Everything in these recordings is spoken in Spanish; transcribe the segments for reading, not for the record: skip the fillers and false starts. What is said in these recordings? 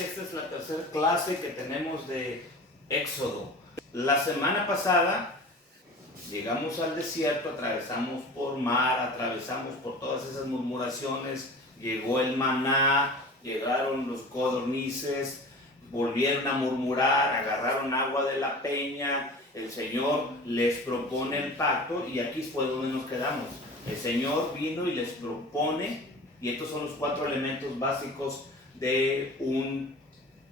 esta es la tercera clase que tenemos de Éxodo. La semana pasada llegamos al desierto, atravesamos por mar, atravesamos por todas esas murmuraciones, llegó el maná, llegaron los codornices, volvieron a murmurar, agarraron agua de la peña, el Señor les propone el pacto y aquí fue donde nos quedamos. El Señor vino y les propone, y estos son los 4 elementos básicos de un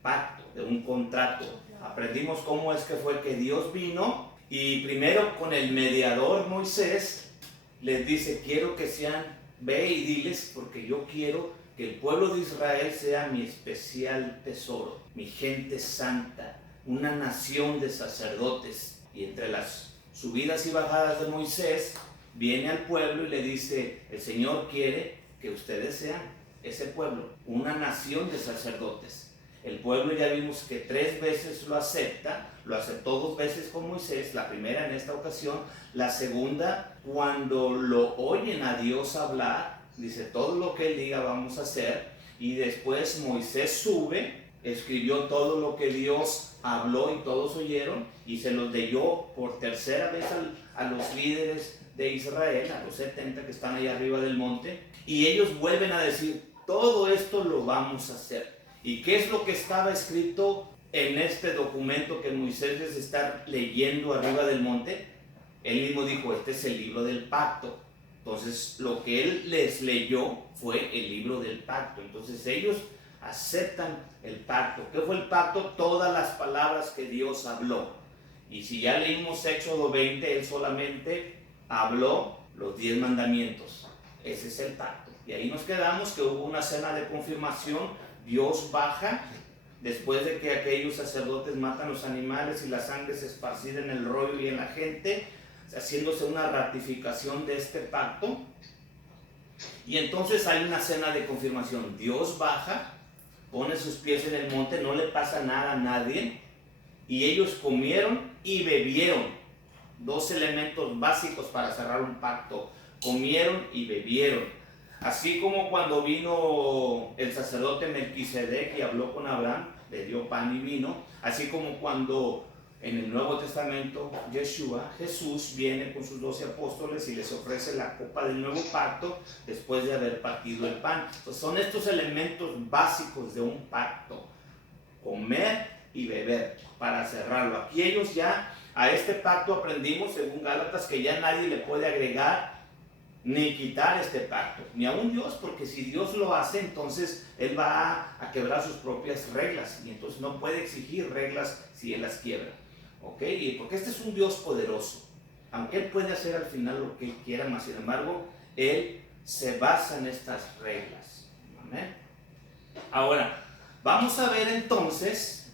pacto, de un contrato. Aprendimos cómo es que fue que Dios vino y primero con el mediador Moisés les dice: quiero que sean, ve y diles, porque yo quiero que el pueblo de Israel sea mi especial tesoro, mi gente santa, una nación de sacerdotes. Y entre las subidas y bajadas de Moisés viene al pueblo y le dice: el Señor quiere que ustedes sean ese pueblo, una nación de sacerdotes. El pueblo ya vimos que 3 veces lo acepta, lo aceptó 2 veces con Moisés, la primera en esta ocasión, la segunda cuando lo oyen a Dios hablar, dice: todo lo que él diga vamos a hacer. Y después Moisés sube, escribió todo lo que Dios habló y todos oyeron y se los leyó por tercera vez a los líderes de Israel, a los 70 que están ahí arriba del monte, y ellos vuelven a decir: todo esto lo vamos a hacer. ¿Y qué es lo que estaba escrito en este documento que Moisés les está leyendo arriba del monte? Él mismo dijo: este es el libro del pacto. Entonces lo que él les leyó fue el libro del pacto. Entonces ellos aceptan el pacto. ¿Qué fue el pacto? Todas las palabras que Dios habló. Y si ya leímos Éxodo 20, él solamente habló los 10 mandamientos. Ese es el pacto. Y ahí nos quedamos, que hubo una cena de confirmación. Dios baja después de que aquellos sacerdotes matan los animales y la sangre se esparcida en el rollo y en la gente, haciéndose una ratificación de este pacto. Y entonces hay una cena de confirmación. Dios baja, pone sus pies en el monte, no le pasa nada a nadie, y ellos comieron y bebieron. 2 elementos básicos para cerrar un pacto: comieron y bebieron. Así como cuando vino el sacerdote Melquisedec y habló con Abraham, le dio pan y vino, así como cuando en el Nuevo Testamento Jesús viene con sus 12 apóstoles y les ofrece la copa del nuevo pacto después de haber partido el pan. Entonces son estos elementos básicos de un pacto: comer y beber, para cerrarlo. Aquí ellos ya, a este pacto aprendimos según Gálatas que ya nadie le puede agregar ni quitar este pacto, ni aún Dios, porque si Dios lo hace, entonces Él va a quebrar sus propias reglas, y entonces no puede exigir reglas si Él las quiebra, ¿ok? Y porque este es un Dios poderoso, aunque Él puede hacer al final lo que Él quiera, más sin embargo, Él se basa en estas reglas. ¿Amén? Ahora, vamos a ver entonces,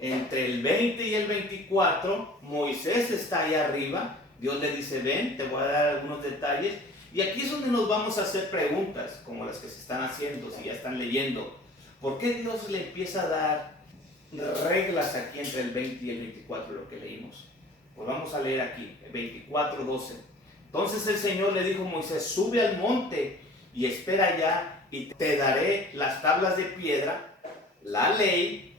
entre el 20 y el 24, Moisés está ahí arriba, Dios le dice: ven, te voy a dar algunos detalles. Y aquí es donde nos vamos a hacer preguntas, como las que se están haciendo, si ya están leyendo. ¿Por qué Dios le empieza a dar reglas aquí entre el 20 y el 24, lo que leímos? Pues vamos a leer aquí, 24:12. Entonces el Señor le dijo a Moisés: sube al monte y espera allá, y te daré las tablas de piedra, la ley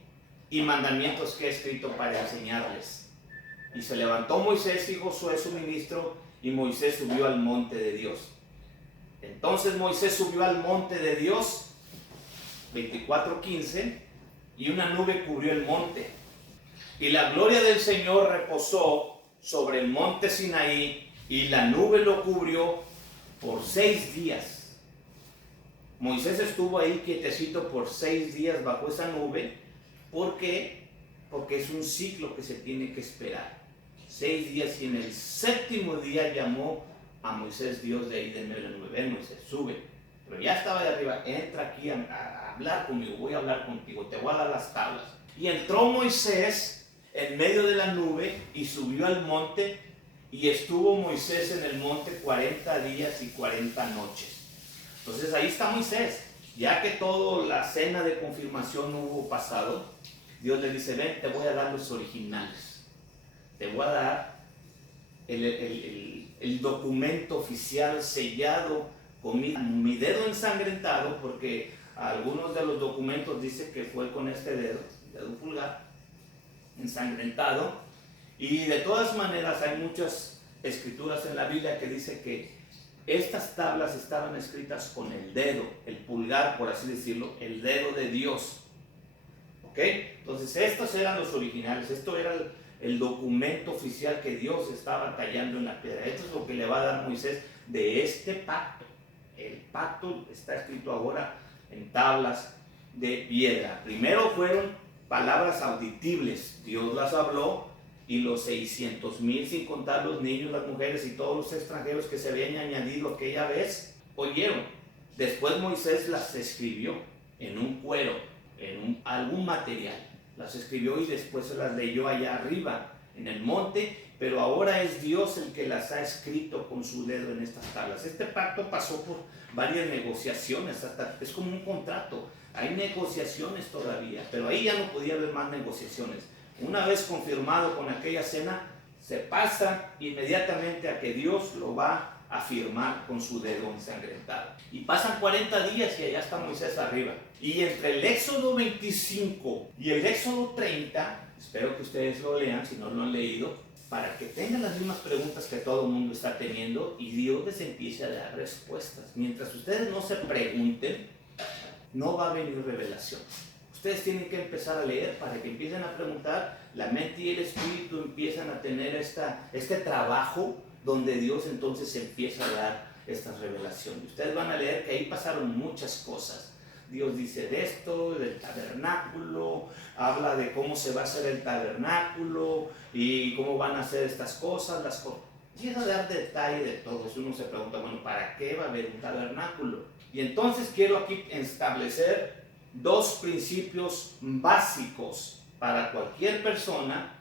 y mandamientos que he escrito para enseñarles. Y se levantó Moisés y Josué su ministro, y Moisés subió al monte de Dios. Entonces Moisés subió al monte de Dios, 24:15, y una nube cubrió el monte. Y la gloria del Señor reposó sobre el monte Sinaí, y la nube lo cubrió por 6 días. Moisés estuvo ahí quietecito por 6 días bajo esa nube. ¿Por qué? Porque es un ciclo que se tiene que esperar. 6 días, y en el 7º día llamó a Moisés Dios de ahí de medio de la nube: ven, Moisés, sube. Pero ya estaba de arriba: entra aquí a hablar conmigo, voy a hablar contigo, te voy a dar las tablas. Y entró Moisés en medio de la nube y subió al monte, y estuvo Moisés en el monte 40 días y 40 noches. Entonces ahí está Moisés, ya que toda la cena de confirmación no hubo pasado. Dios le dice: ven, te voy a dar los originales. Te voy a dar el documento oficial sellado con mi dedo ensangrentado, porque algunos de los documentos dice que fue con este dedo pulgar, ensangrentado. Y de todas maneras hay muchas escrituras en la Biblia que dice que estas tablas estaban escritas con el dedo, el pulgar, por así decirlo, el dedo de Dios. ¿Ok? Entonces estos eran los originales, esto era el documento oficial que Dios estaba tallando en la piedra. Esto es lo que le va a dar Moisés de este pacto. El pacto está escrito ahora en tablas de piedra. Primero fueron palabras audibles, Dios las habló, y los 600,000, sin contar los niños, las mujeres y todos los extranjeros que se habían añadido aquella vez, oyeron. Después Moisés las escribió en un cuero, en algún material, las escribió y después se las leyó allá arriba en el monte, pero ahora es Dios el que las ha escrito con su dedo en estas tablas. Este pacto pasó por varias negociaciones, hasta es como un contrato, hay negociaciones todavía, pero ahí ya no podía haber más negociaciones. Una vez confirmado con aquella cena, se pasa inmediatamente a que Dios lo va a firmar con su dedo ensangrentado. Y pasan 40 días y allá está Moisés arriba. Y entre el Éxodo 25 y el Éxodo 30, espero que ustedes lo lean si no lo han leído, para que tengan las mismas preguntas que todo el mundo está teniendo y Dios les empiece a dar respuestas. Mientras ustedes no se pregunten, no va a venir revelación. Ustedes tienen que empezar a leer para que empiecen a preguntar, la mente y el espíritu empiezan a tener este trabajo donde Dios entonces empieza a dar estas revelaciones. Ustedes van a leer que ahí pasaron muchas cosas. Dios dice de esto, del tabernáculo, habla de cómo se va a hacer el tabernáculo y cómo van a hacer estas cosas, Empieza a dar detalle de todo eso. Uno se pregunta, bueno, ¿para qué va a haber un tabernáculo? Y entonces quiero aquí establecer dos principios básicos para cualquier persona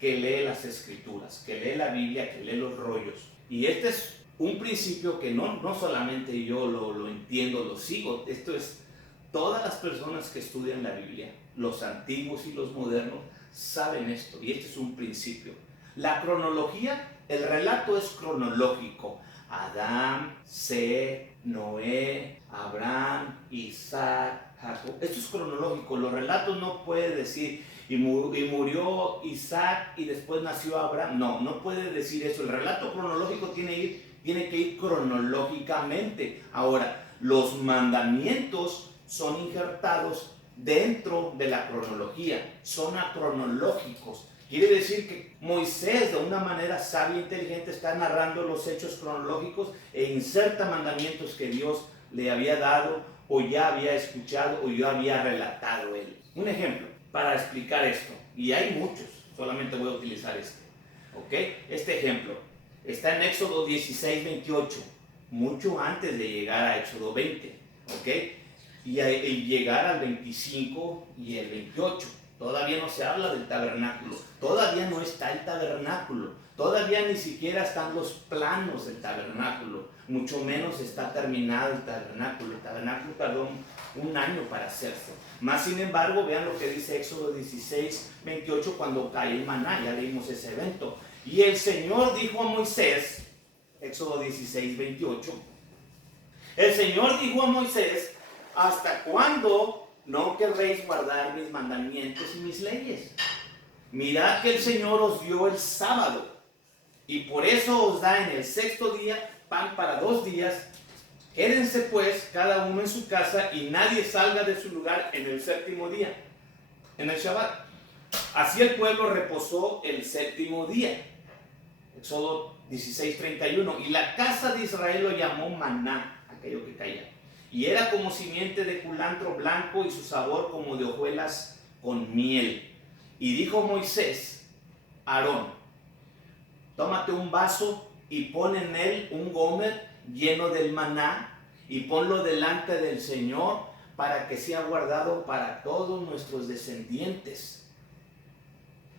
que lee las escrituras, que lee la Biblia, que lee los rollos. Y este es un principio que no solamente yo lo entiendo, lo sigo. Esto es, todas las personas que estudian la Biblia, los antiguos y los modernos, saben esto. Y este es un principio. La cronología, el relato es cronológico. Adán, Set, Noé, Abraham, Isaac, Jacob. Esto es cronológico. Los relatos no puede decir y murió Isaac y después nació Abraham. No puede decir eso. El relato cronológico tiene que ir cronológicamente. Ahora, los mandamientos son injertados dentro de la cronología, son acronológicos. Quiere decir que Moisés, de una manera sabia e inteligente, está narrando los hechos cronológicos e inserta mandamientos que Dios le había dado o ya había escuchado o ya había relatado él. Un ejemplo para explicar esto, y hay muchos, solamente voy a utilizar este. ¿Okay? Este ejemplo está en Éxodo 16, 28, mucho antes de llegar a Éxodo 20, ¿okay? y llegar al 25 y el 28. Todavía no se habla del tabernáculo, todavía no está el tabernáculo, todavía ni siquiera están los planos del tabernáculo, mucho menos está terminado el tabernáculo tardó un año para hacerse. Más sin embargo, vean lo que dice Éxodo 16, 28, cuando cae el maná, ya leímos ese evento. Y el Señor dijo a Moisés, Éxodo 16, 28, el Señor dijo a Moisés, ¿hasta cuándo no querréis guardar mis mandamientos y mis leyes? Mirad que el Señor os dio el sábado, y por eso os da en el sexto día pan para 2 días. Quédense pues cada uno en su casa, y nadie salga de su lugar en el séptimo día, en el Shabbat. Así el pueblo reposó el séptimo día. Éxodo 16, 31. Y la casa de Israel lo llamó maná, aquello que caía. Y era como simiente de culantro blanco y su sabor como de hojuelas con miel. Y dijo Moisés a Aarón, tómate un vaso y pon en él un gomer lleno del maná y ponlo delante del Señor para que sea guardado para todos nuestros descendientes.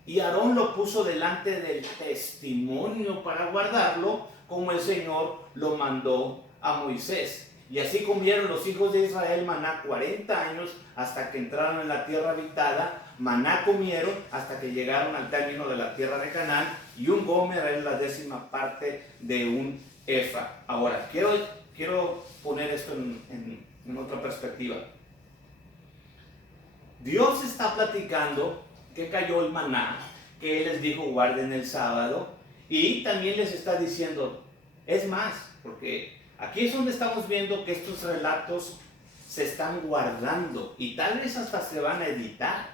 Y Aarón lo puso delante del testimonio para guardarlo, como el Señor lo mandó a Moisés. Y así comieron los hijos de Israel maná 40 años hasta que entraron en la tierra habitada. Maná comieron hasta que llegaron al término de la tierra de Canaán, y un gomer es la 10ª parte de un efa. Ahora, quiero poner esto en otra perspectiva. Dios está platicando que cayó el maná, que Él les dijo guarden el sábado, y también les está diciendo, es más, porque aquí es donde estamos viendo que estos relatos se están guardando y tal vez hasta se van a editar,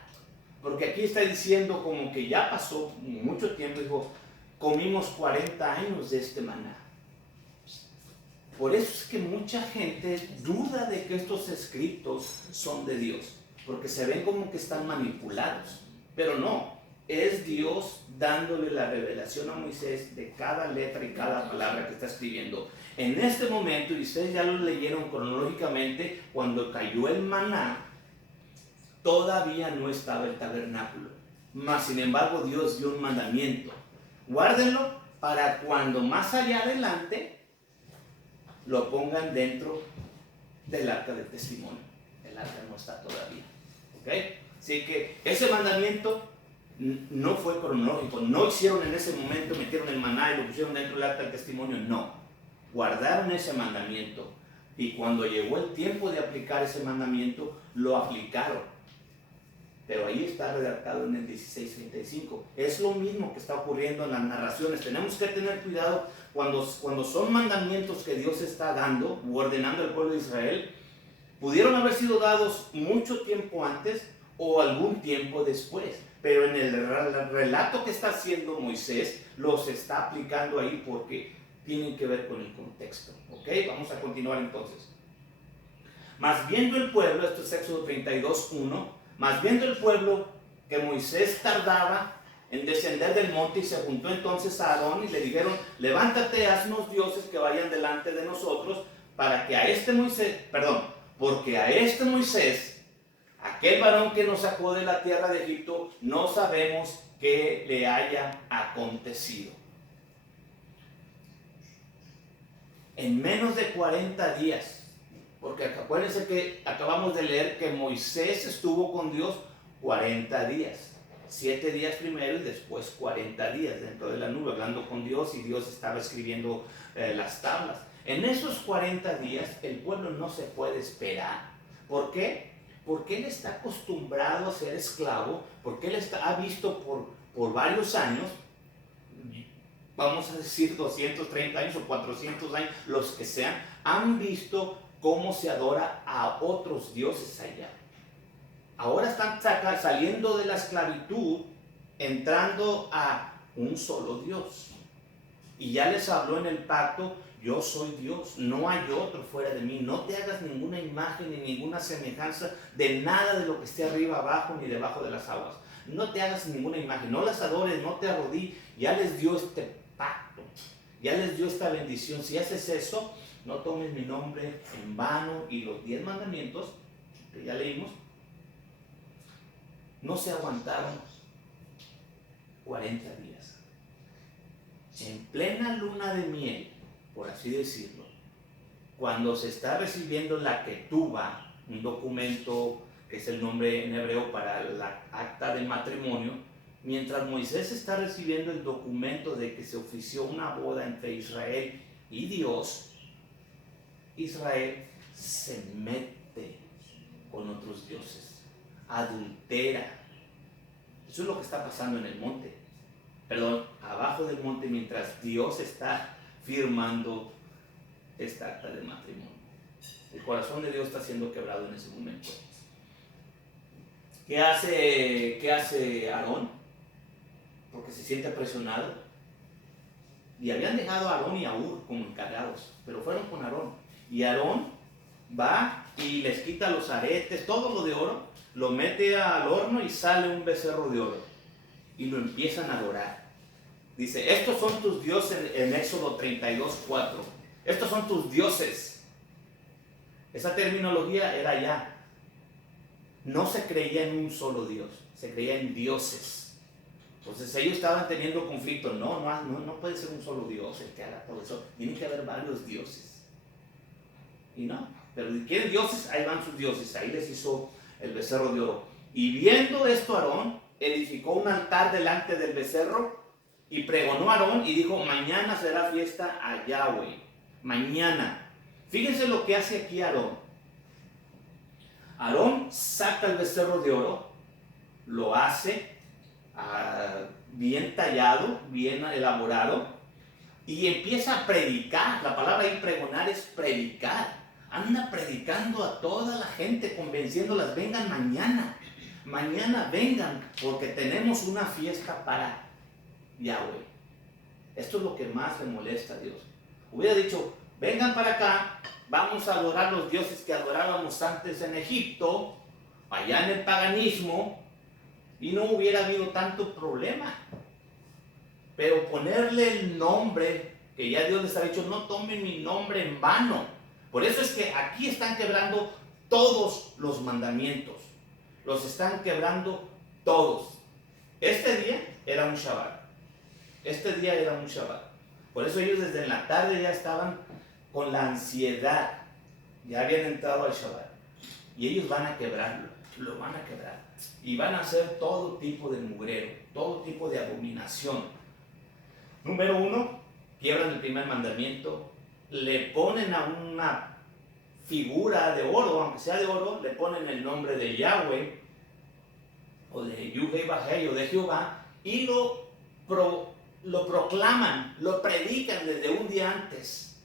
porque aquí está diciendo como que ya pasó mucho tiempo, dijo, comimos 40 años de este maná. Por eso es que mucha gente duda de que estos escritos son de Dios, porque se ven como que están manipulados, pero no, es Dios dándole la revelación a Moisés de cada letra y cada palabra que está escribiendo. En este momento, y ustedes ya lo leyeron cronológicamente, cuando cayó el maná, todavía no estaba el tabernáculo, mas sin embargo Dios dio un mandamiento, guárdenlo para cuando más allá adelante lo pongan dentro del arca del testimonio. El arca no está todavía, ¿ok? Así que ese mandamiento no fue cronológico, no hicieron en ese momento, metieron el maná y lo pusieron dentro del arca del testimonio, no. Guardaron ese mandamiento y cuando llegó el tiempo de aplicar ese mandamiento, lo aplicaron. Pero ahí está redactado en el 16:35. Es lo mismo que está ocurriendo en las narraciones. Tenemos que tener cuidado cuando son mandamientos que Dios está dando o ordenando al pueblo de Israel. Pudieron haber sido dados mucho tiempo antes o algún tiempo después. Pero en el relato que está haciendo Moisés, los está aplicando ahí porque tienen que ver con el contexto. ¿Ok? Vamos a continuar entonces. Mas viendo el pueblo, esto es Éxodo 32:1. Mas viendo el pueblo que Moisés tardaba en descender del monte, y se juntó entonces a Aarón y le dijeron, levántate, haznos dioses que vayan delante de nosotros, para que a este Moisés, porque a este Moisés, aquel varón que nos sacó de la tierra de Egipto, no sabemos qué le haya acontecido. En menos de 40 días, porque acuérdense que acabamos de leer que Moisés estuvo con Dios 40 días. 7 días primero y después 40 días dentro de la nube, hablando con Dios, y Dios estaba escribiendo las tablas. En esos 40 días el pueblo no se puede esperar. ¿Por qué? Porque él está acostumbrado a ser esclavo, porque él ha visto por varios años, vamos a decir 230 años o 400 años, los que sean, han visto cómo se adora a otros dioses allá. Ahora están saliendo de la esclavitud, entrando a un solo Dios. Y ya les habló en el pacto, yo soy Dios, no hay otro fuera de mí. No te hagas ninguna imagen ni ninguna semejanza de nada de lo que esté arriba, abajo, ni debajo de las aguas. No te hagas ninguna imagen, no las adores, no te arrodilles. Ya les dio este pacto, ya les dio esta bendición. Si haces eso, no tomes mi nombre en vano. Y los 10 mandamientos que ya leímos, no se aguantaron 40 días. En plena luna de miel, por así decirlo, cuando se está recibiendo la ketubá, un documento que es el nombre en hebreo para la acta de matrimonio, mientras Moisés está recibiendo el documento de que se ofició una boda entre Israel y Dios, Israel se mete con otros dioses, adultera. Eso es lo que está pasando en el monte, abajo del monte, mientras Dios está firmando esta acta de matrimonio. El corazón de Dios está siendo quebrado en ese momento. ¿Qué hace Aarón? Porque se siente presionado. Y habían dejado a Aarón y a Hur como encargados, pero fueron con Aarón. Y Aarón va y les quita los aretes, todo lo de oro, lo mete al horno y sale un becerro de oro. Y lo empiezan a adorar. Dice, estos son tus dioses en Éxodo 32:4. Estos son tus dioses. Esa terminología era ya. No se creía en un solo Dios, se creía en dioses. Entonces ellos estaban teniendo conflicto. No puede ser un solo Dios el que haga todo eso. Tiene que haber varios dioses. Y no, pero si quieren dioses, ahí van sus dioses. Ahí les hizo el becerro de oro. Y viendo esto Aarón, edificó un altar delante del becerro y pregonó a Aarón y dijo, mañana será fiesta a Yahweh. Mañana. Fíjense lo que hace aquí Aarón. Aarón saca el becerro de oro, lo hace bien tallado, bien elaborado, y empieza a predicar. La palabra ahí pregonar es predicar. Anda predicando a toda la gente, convenciéndolas, vengan mañana. Mañana vengan, porque tenemos una fiesta para Yahweh. Esto es lo que más le molesta a Dios. Hubiera dicho, vengan para acá, vamos a adorar los dioses que adorábamos antes en Egipto, allá en el paganismo, y no hubiera habido tanto problema. Pero ponerle el nombre, que ya Dios les ha dicho, no tomen mi nombre en vano. Por eso es que aquí están quebrando todos los mandamientos. Los están quebrando todos. Este día era un Shabbat. Este día era un Shabbat. Por eso ellos desde la tarde ya estaban con la ansiedad. Ya habían entrado al Shabbat. Y ellos van a quebrarlo. Lo van a quebrar. Y van a hacer todo tipo de mugrero, todo tipo de abominación. Número 1, quiebran el primer mandamiento. Le ponen a una figura de oro, aunque sea de oro, le ponen el nombre de Yahweh, o de Yuhei o de Jehová, y lo proclaman, lo predican desde un día antes.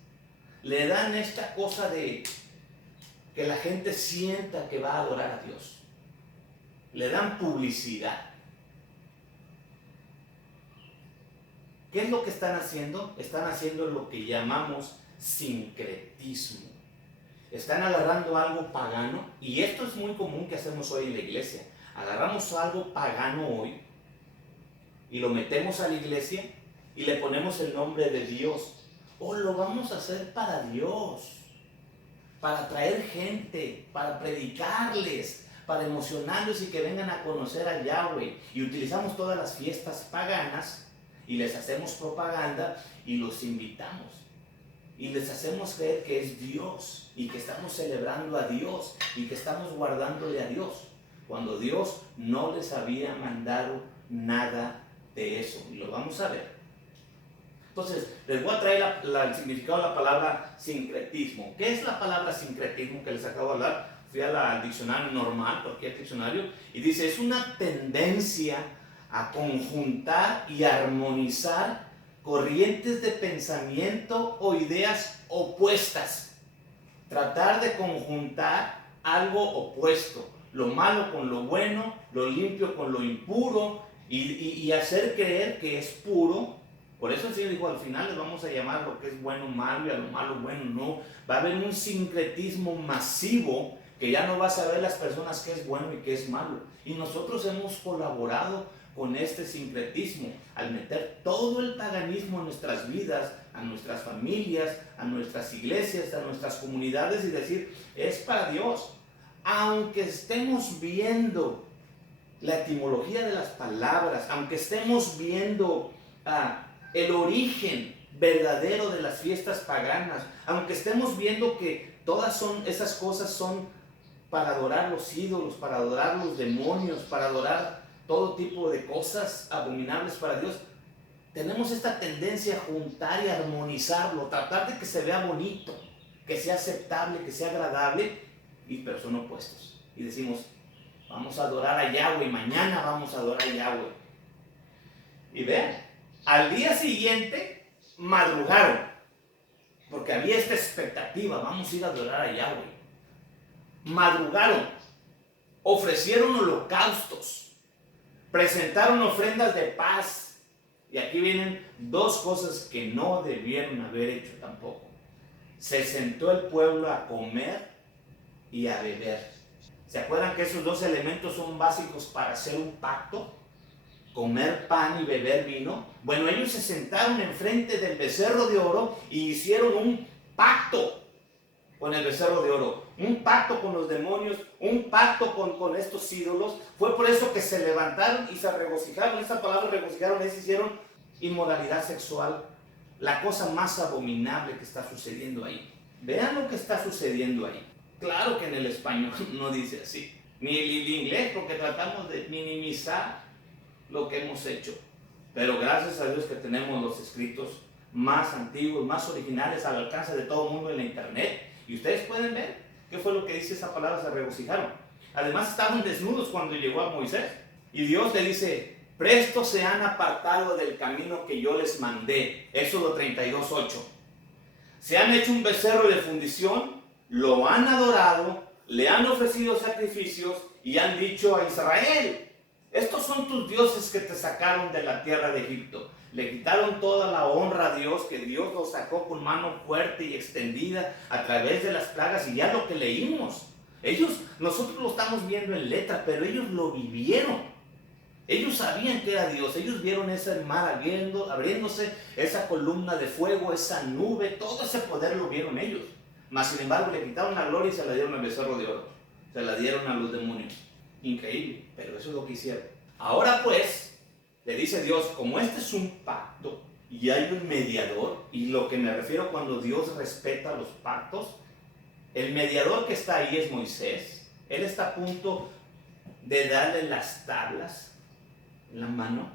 Le dan esta cosa de que la gente sienta que va a adorar a Dios. Le dan publicidad. ¿Qué es lo que están haciendo? Están haciendo lo que llamamos sincretismo. Están agarrando algo pagano, y esto es muy común que hacemos hoy en la iglesia. Agarramos algo pagano hoy y lo metemos a la iglesia y le ponemos el nombre de Dios. O lo vamos a hacer para Dios, para atraer gente, para predicarles, para emocionarlos y que vengan a conocer a Yahweh. Y utilizamos todas las fiestas paganas y les hacemos propaganda y los invitamos. Y les hacemos creer que es Dios y que estamos celebrando a Dios y que estamos guardándole a Dios, cuando Dios no les había mandado nada de eso. Y lo vamos a ver. Entonces, les voy a traer el significado de la palabra sincretismo. ¿Qué es la palabra sincretismo que les acabo de hablar? Fui al diccionario normal, cualquier diccionario, y dice, es una tendencia a conjuntar y armonizar corrientes de pensamiento o ideas opuestas. Tratar de conjuntar algo opuesto, lo malo con lo bueno, lo limpio con lo impuro, y hacer creer que es puro. Por eso el Señor dijo, al final les vamos a llamar lo que es bueno malo y a lo malo bueno. No, va a haber un sincretismo masivo que ya no vas a ver las personas qué es bueno y qué es malo. Y nosotros hemos colaborado con este sincretismo al meter todo el paganismo en nuestras vidas, a nuestras familias, a nuestras iglesias, a nuestras comunidades, y decir, es para Dios. Aunque estemos viendo la etimología de las palabras, aunque estemos viendo el origen verdadero de las fiestas paganas, aunque estemos viendo que todas esas cosas son para adorar los ídolos, para adorar los demonios, para adorar todo tipo de cosas abominables para Dios, tenemos esta tendencia a juntar y armonizarlo, tratar de que se vea bonito, que sea aceptable, que sea agradable, pero son opuestos. Y decimos, vamos a adorar a Yahweh, mañana vamos a adorar a Yahweh. Y vean, al día siguiente madrugaron, porque había esta expectativa, vamos a ir a adorar a Yahweh. Madrugaron, ofrecieron holocaustos, presentaron ofrendas de paz. Y aquí vienen dos cosas que no debieron haber hecho tampoco. Se sentó el pueblo a comer y a beber. ¿Se acuerdan que esos dos elementos son básicos para hacer un pacto? Comer pan y beber vino. Bueno, ellos se sentaron enfrente del becerro de oro y hicieron un pacto con el becerro de oro, un pacto con los demonios, un pacto con estos ídolos. Fue por eso que se levantaron y se regocijaron. Esta palabra regocijaron es hicieron inmoralidad sexual, la cosa más abominable que está sucediendo ahí. Vean lo que está sucediendo ahí. Claro que en el español no dice así, ni el inglés, porque tratamos de minimizar lo que hemos hecho. Pero gracias a Dios que tenemos los escritos más antiguos, más originales, al alcance de todo el mundo en la internet. Y ustedes pueden ver qué fue lo que dice esa palabra, se regocijaron. Además estaban desnudos cuando llegó a Moisés. Y Dios le dice, presto se han apartado del camino que yo les mandé. Éxodo 32:8. Se han hecho un becerro de fundición, lo han adorado, le han ofrecido sacrificios y han dicho a Israel, estos son tus dioses que te sacaron de la tierra de Egipto. Le quitaron toda la honra a Dios, que Dios los sacó con mano fuerte y extendida a través de las plagas, y ya lo que leímos. Nosotros lo estamos viendo en letra, pero ellos lo vivieron. Ellos sabían que era Dios, ellos vieron ese mar abriéndose, esa columna de fuego, esa nube, todo ese poder lo vieron ellos. Mas sin embargo le quitaron la gloria y se la dieron al becerro de oro, se la dieron a los demonios. Increíble, pero eso es lo que hicieron. Ahora pues, le dice Dios, como este es un pacto y hay un mediador, y lo que me refiero cuando Dios respeta los pactos, el mediador que está ahí es Moisés. Él está a punto de darle las tablas en la mano,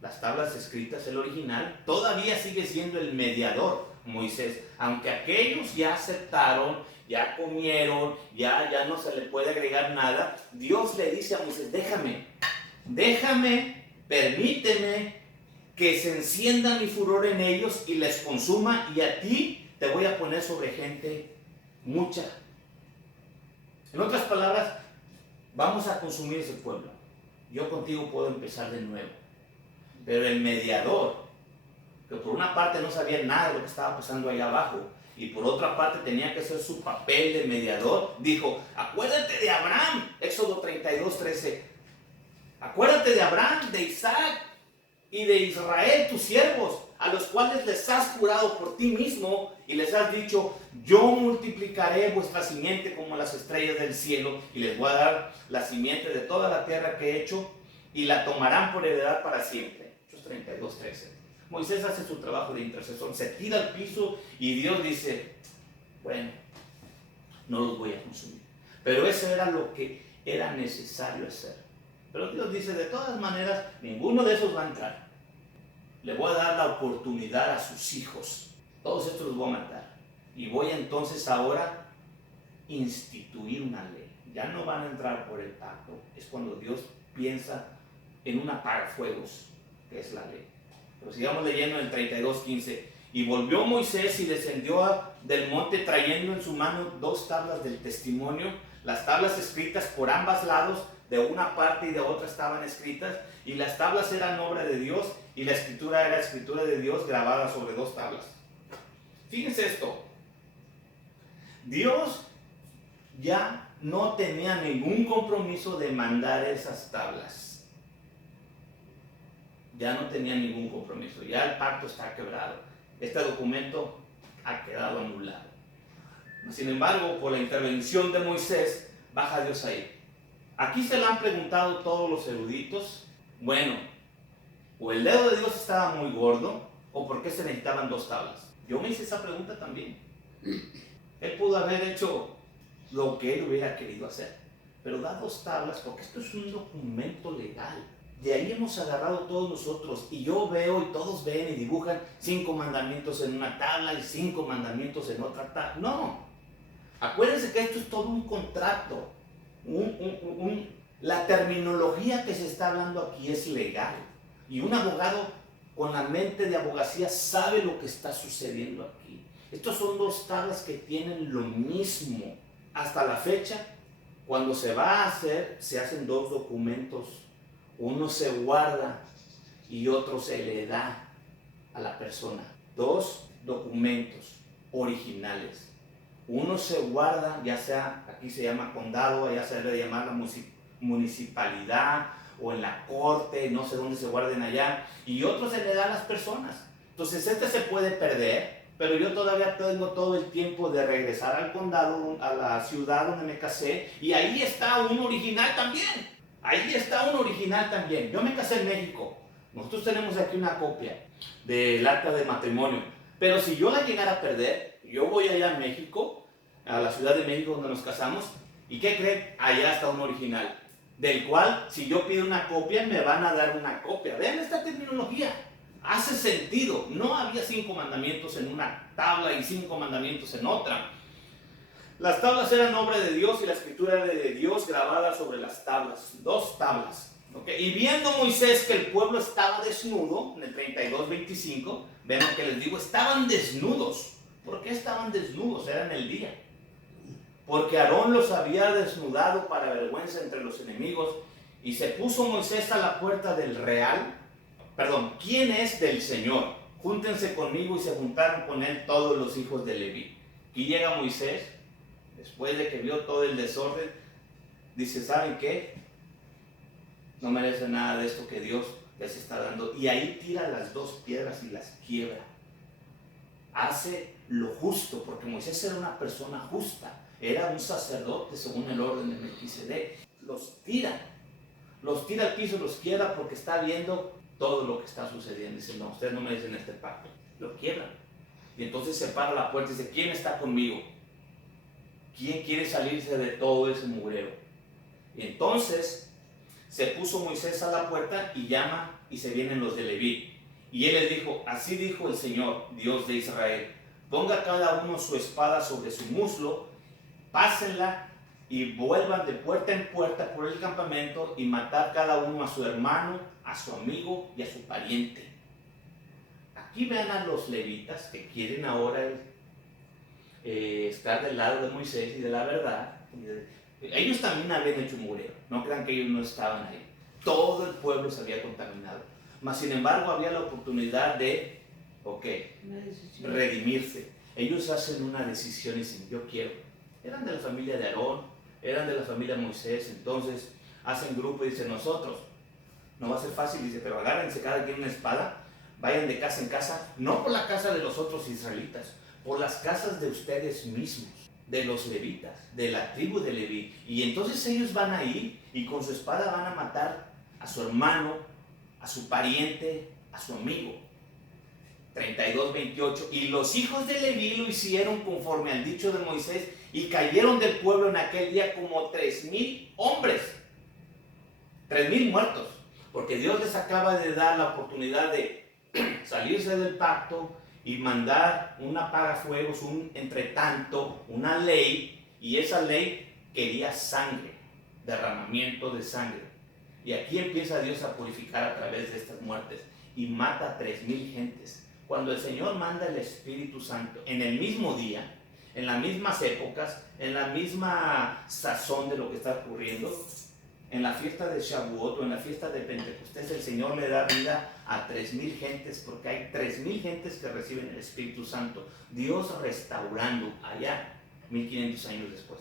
las tablas escritas, el original. Todavía sigue siendo el mediador Moisés, aunque aquellos ya aceptaron, ya comieron, ya no se le puede agregar nada. Dios le dice a Moisés, déjame, permíteme que se encienda mi furor en ellos y les consuma, y a ti te voy a poner sobre gente mucha. En otras palabras, vamos a consumir ese pueblo. Yo contigo puedo empezar de nuevo. Pero el mediador, que por una parte no sabía nada de lo que estaba pasando ahí abajo, y por otra parte tenía que hacer su papel de mediador, dijo, acuérdate de Abraham, Éxodo 32:13. Acuérdate de Abraham, de Isaac y de Israel, tus siervos, a los cuales les has jurado por ti mismo y les has dicho, yo multiplicaré vuestra simiente como las estrellas del cielo, y les voy a dar la simiente de toda la tierra que he hecho, y la tomarán por heredad para siempre. Hechos 32:13. Moisés hace su trabajo de intercesor, se tira al piso y Dios dice, bueno, no los voy a consumir. Pero eso era lo que era necesario hacer. Pero Dios dice, de todas maneras, ninguno de esos va a entrar. Le voy a dar la oportunidad a sus hijos. Todos estos los voy a matar. Y voy entonces ahora instituir una ley. Ya no van a entrar por el pacto. Es cuando Dios piensa en un apagafuegos, que es la ley. Pero sigamos leyendo en el 32:15. Y volvió Moisés y descendió del monte trayendo en su mano 2 tablas del testimonio, las tablas escritas por ambos lados, de una parte y de otra estaban escritas, y las tablas eran obra de Dios, y la escritura era escritura de Dios grabada sobre 2 tablas. Fíjense esto, Dios ya no tenía ningún compromiso de mandar esas tablas. Ya no tenía ningún compromiso, ya el pacto está quebrado. Este documento ha quedado anulado. Sin embargo, por la intervención de Moisés, baja Dios ahí. Aquí se lo han preguntado todos los eruditos. Bueno, o el dedo de Dios estaba muy gordo, o por qué se necesitaban 2 tablas. Yo me hice esa pregunta también. Él pudo haber hecho lo que él hubiera querido hacer, pero da 2 tablas porque esto es un documento legal. De ahí hemos agarrado todos nosotros, y yo veo y todos ven y dibujan 5 mandamientos en una tabla y 5 mandamientos en otra tabla. No, acuérdense que esto es todo un contrato. La terminología que se está hablando aquí es legal, y un abogado con la mente de abogacía sabe lo que está sucediendo aquí. Estos son 2 tablas que tienen lo mismo. Hasta la fecha, cuando se va a hacer, se hacen 2 documentos. Uno se guarda y otro se le da a la persona. 2 documentos originales. Uno se guarda, ya sea, aquí se llama condado, allá se debe llamar la municipalidad, o en la corte, no sé dónde se guarden allá, y otro se le da a las personas. Entonces este se puede perder, pero yo todavía tengo todo el tiempo de regresar al condado, a la ciudad donde me casé, y ahí está un original también. Ahí está un original también. Yo me casé en México. Nosotros tenemos aquí una copia del acta de matrimonio. Pero si yo la llegara a perder, yo voy allá a México, a la Ciudad de México donde nos casamos, ¿y qué creen? Allá está un original, del cual si yo pido una copia, me van a dar una copia. Vean esta terminología. Hace sentido. No había 5 mandamientos en una tabla y 5 mandamientos en otra. Las tablas eran obra de Dios y la escritura era de Dios grabada sobre las tablas, 2 tablas. ¿Okay? Y viendo Moisés que el pueblo estaba desnudo, en el 32:25, ven lo que les digo, estaban desnudos. ¿Por qué estaban desnudos? Era en el día. Porque Aarón los había desnudado para vergüenza entre los enemigos, y se puso Moisés a la puerta del real. ¿Quién es del Señor? Júntense conmigo, y se juntaron con él todos los hijos de Leví. Y llega Moisés, después de que vio todo el desorden, dice, ¿saben qué? No merece nada de esto que Dios les está dando. Y ahí tira las 2 piedras y las quiebra. Hace lo justo, porque Moisés era una persona justa. Era un sacerdote según el orden de Melquisedec. Los tira al piso, los quiebra porque está viendo todo lo que está sucediendo. Dice, no, ustedes no merecen este pacto. Lo quiebran. Y entonces se para la puerta y dice, ¿quién está conmigo? ¿Quién quiere salirse de todo ese mugrero? Y entonces se puso Moisés a la puerta y llama, y se vienen los de Leví. Y él les dijo, así dijo el Señor, Dios de Israel, ponga cada uno su espada sobre su muslo, pásenla y vuelvan de puerta en puerta por el campamento, y matar cada uno a su hermano, a su amigo y a su pariente. Aquí vean a los levitas que quieren ahora estar del lado de Moisés y de la verdad. Ellos también habían hecho mugrero, no crean que ellos no estaban ahí. Todo el pueblo se había contaminado, mas sin embargo había la oportunidad de, redimirse. Ellos hacen una decisión y dicen, yo quiero. Eran de la familia de Aarón, eran de la familia de Moisés, entonces hacen grupo y dicen, nosotros, no va a ser fácil, dice, pero agárrense cada quien una espada, vayan de casa en casa, no por la casa de los otros israelitas, por las casas de ustedes mismos, de los levitas, de la tribu de Leví. Y entonces ellos van a ir y con su espada van a matar a su hermano, a su pariente, a su amigo. 32:28. Y los hijos de Leví lo hicieron conforme al dicho de Moisés, y cayeron del pueblo en aquel día como 3,000 hombres. 3,000 muertos. Porque Dios les acaba de dar la oportunidad de salirse del pacto y mandar un apagafuegos, un entretanto, una ley, y esa ley quería sangre, derramamiento de sangre. Y aquí empieza Dios a purificar a través de estas muertes y mata a 3,000 gentes. Cuando el Señor manda el Espíritu Santo en el mismo día, en las mismas épocas, en la misma sazón de lo que está ocurriendo, en la fiesta de Shavuot o en la fiesta de Pentecostés, el Señor le da vida a 3,000 gentes, porque hay 3,000 gentes que reciben el Espíritu Santo. Dios restaurando allá 1500 años después.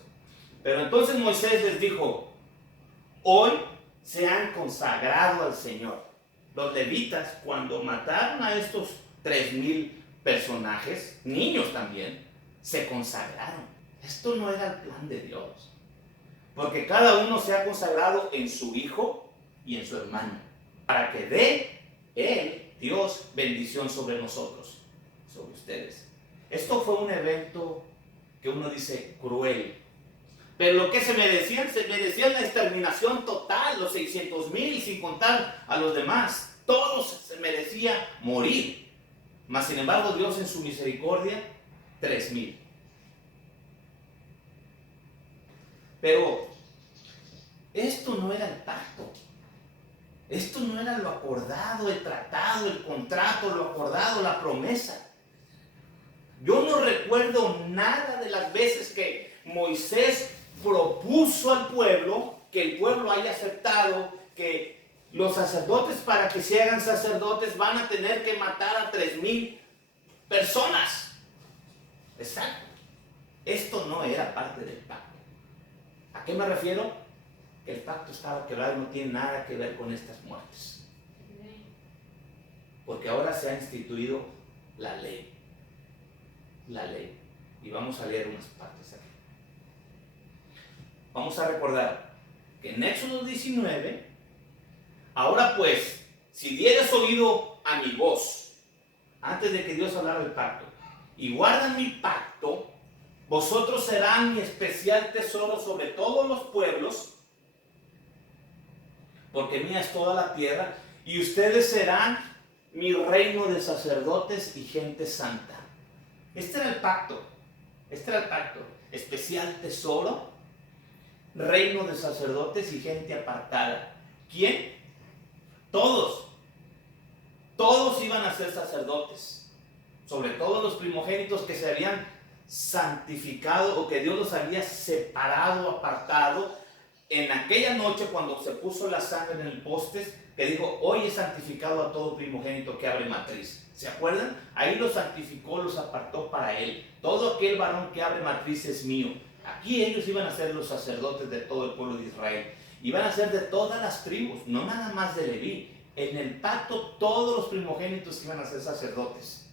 Pero entonces Moisés les dijo, hoy se han consagrado al Señor. Los levitas, cuando mataron a estos 3,000 personajes, niños también, se consagraron. Esto no era el plan de Dios. Porque cada uno se ha consagrado en su hijo y en su hermano, para que dé Él, Dios, bendición sobre nosotros, sobre ustedes. Esto fue un evento que uno dice cruel. Pero lo que se merecían la exterminación total, los 600,000, sin contar a los demás. Todos se merecía morir. Mas sin embargo Dios en su misericordia, 3,000. Pero esto no era el pacto. Esto no era lo acordado, el tratado, el contrato, lo acordado, la promesa. Yo no recuerdo nada de las veces que Moisés propuso al pueblo, que el pueblo haya aceptado que los sacerdotes, para que se hagan sacerdotes, van a tener que matar a 3,000 personas. Exacto. Esto no era parte del pacto. ¿A qué me refiero? El pacto estaba quebrado y no tiene nada que ver con estas muertes. Porque ahora se ha instituido la ley. La ley. Y vamos a leer unas partes aquí. Vamos a recordar que en Éxodo 19, ahora pues, si dieres oído a mi voz, antes de que Dios hablara del pacto, y guardan mi pacto, vosotros serán mi especial tesoro sobre todos los pueblos, porque mía es toda la tierra, y ustedes serán mi reino de sacerdotes y gente santa. Este era el pacto. Este era el pacto. especial tesoro, reino de sacerdotes y gente apartada. ¿Quién? Todos. Todos iban a ser sacerdotes. Sobre todo los primogénitos que se habían santificado o que Dios los había separado, apartado. En aquella noche cuando se puso la sangre en el poste, que dijo, hoy he santificado a todo primogénito que abre matriz. ¿Se acuerdan? Ahí los santificó, los apartó para él. Todo aquel varón que abre matriz es mío. Aquí ellos iban a ser los sacerdotes de todo el pueblo de Israel. Iban a ser de todas las tribus, no nada más de Leví. En el pacto todos los primogénitos iban a ser sacerdotes.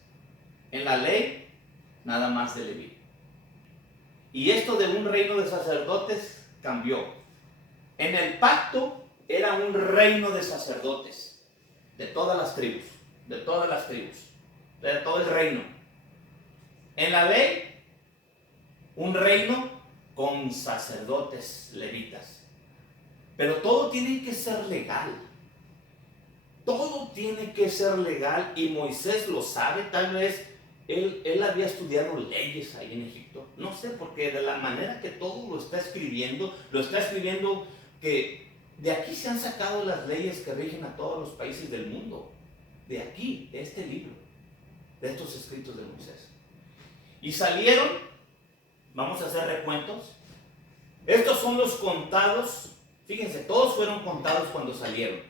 En la ley, nada más de Leví. Y esto de un reino de sacerdotes cambió. En el pacto era un reino de sacerdotes, de todas las tribus, de todo el reino. En la ley, un reino con sacerdotes levitas. Pero todo tiene que ser legal. Todo tiene que ser legal y Moisés lo sabe. Tal vez él había estudiado leyes ahí en Egipto. No sé, porque de la manera que todo lo está escribiendo que de aquí se han sacado las leyes que rigen a todos los países del mundo. De aquí, de este libro, de estos escritos de Moisés. Y salieron, vamos a hacer recuentos. Estos son los contados. Fíjense, todos fueron contados cuando salieron.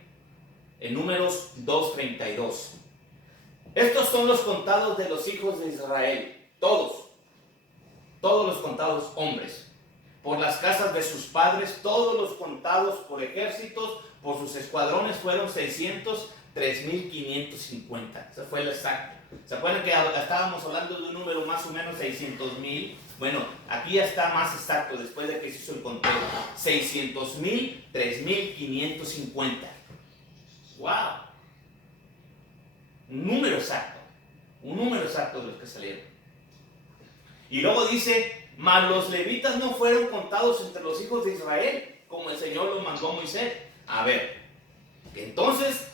En Números 2:32. Estos son los contados de los hijos de Israel. Todos los contados hombres. Por las casas de sus padres, todos los contados por ejércitos, por sus escuadrones fueron 603,550. Ese fue el exacto. ¿Se acuerdan que estábamos hablando de un número más o menos 600,000? Bueno, aquí ya está más exacto después de que se hizo el conteo. 600,000, 3,550. ¡Wow! Un número exacto de los que salieron. Y luego dice, mas los levitas no fueron contados entre los hijos de Israel, como el Señor lo mandó a Moisés. A ver, entonces,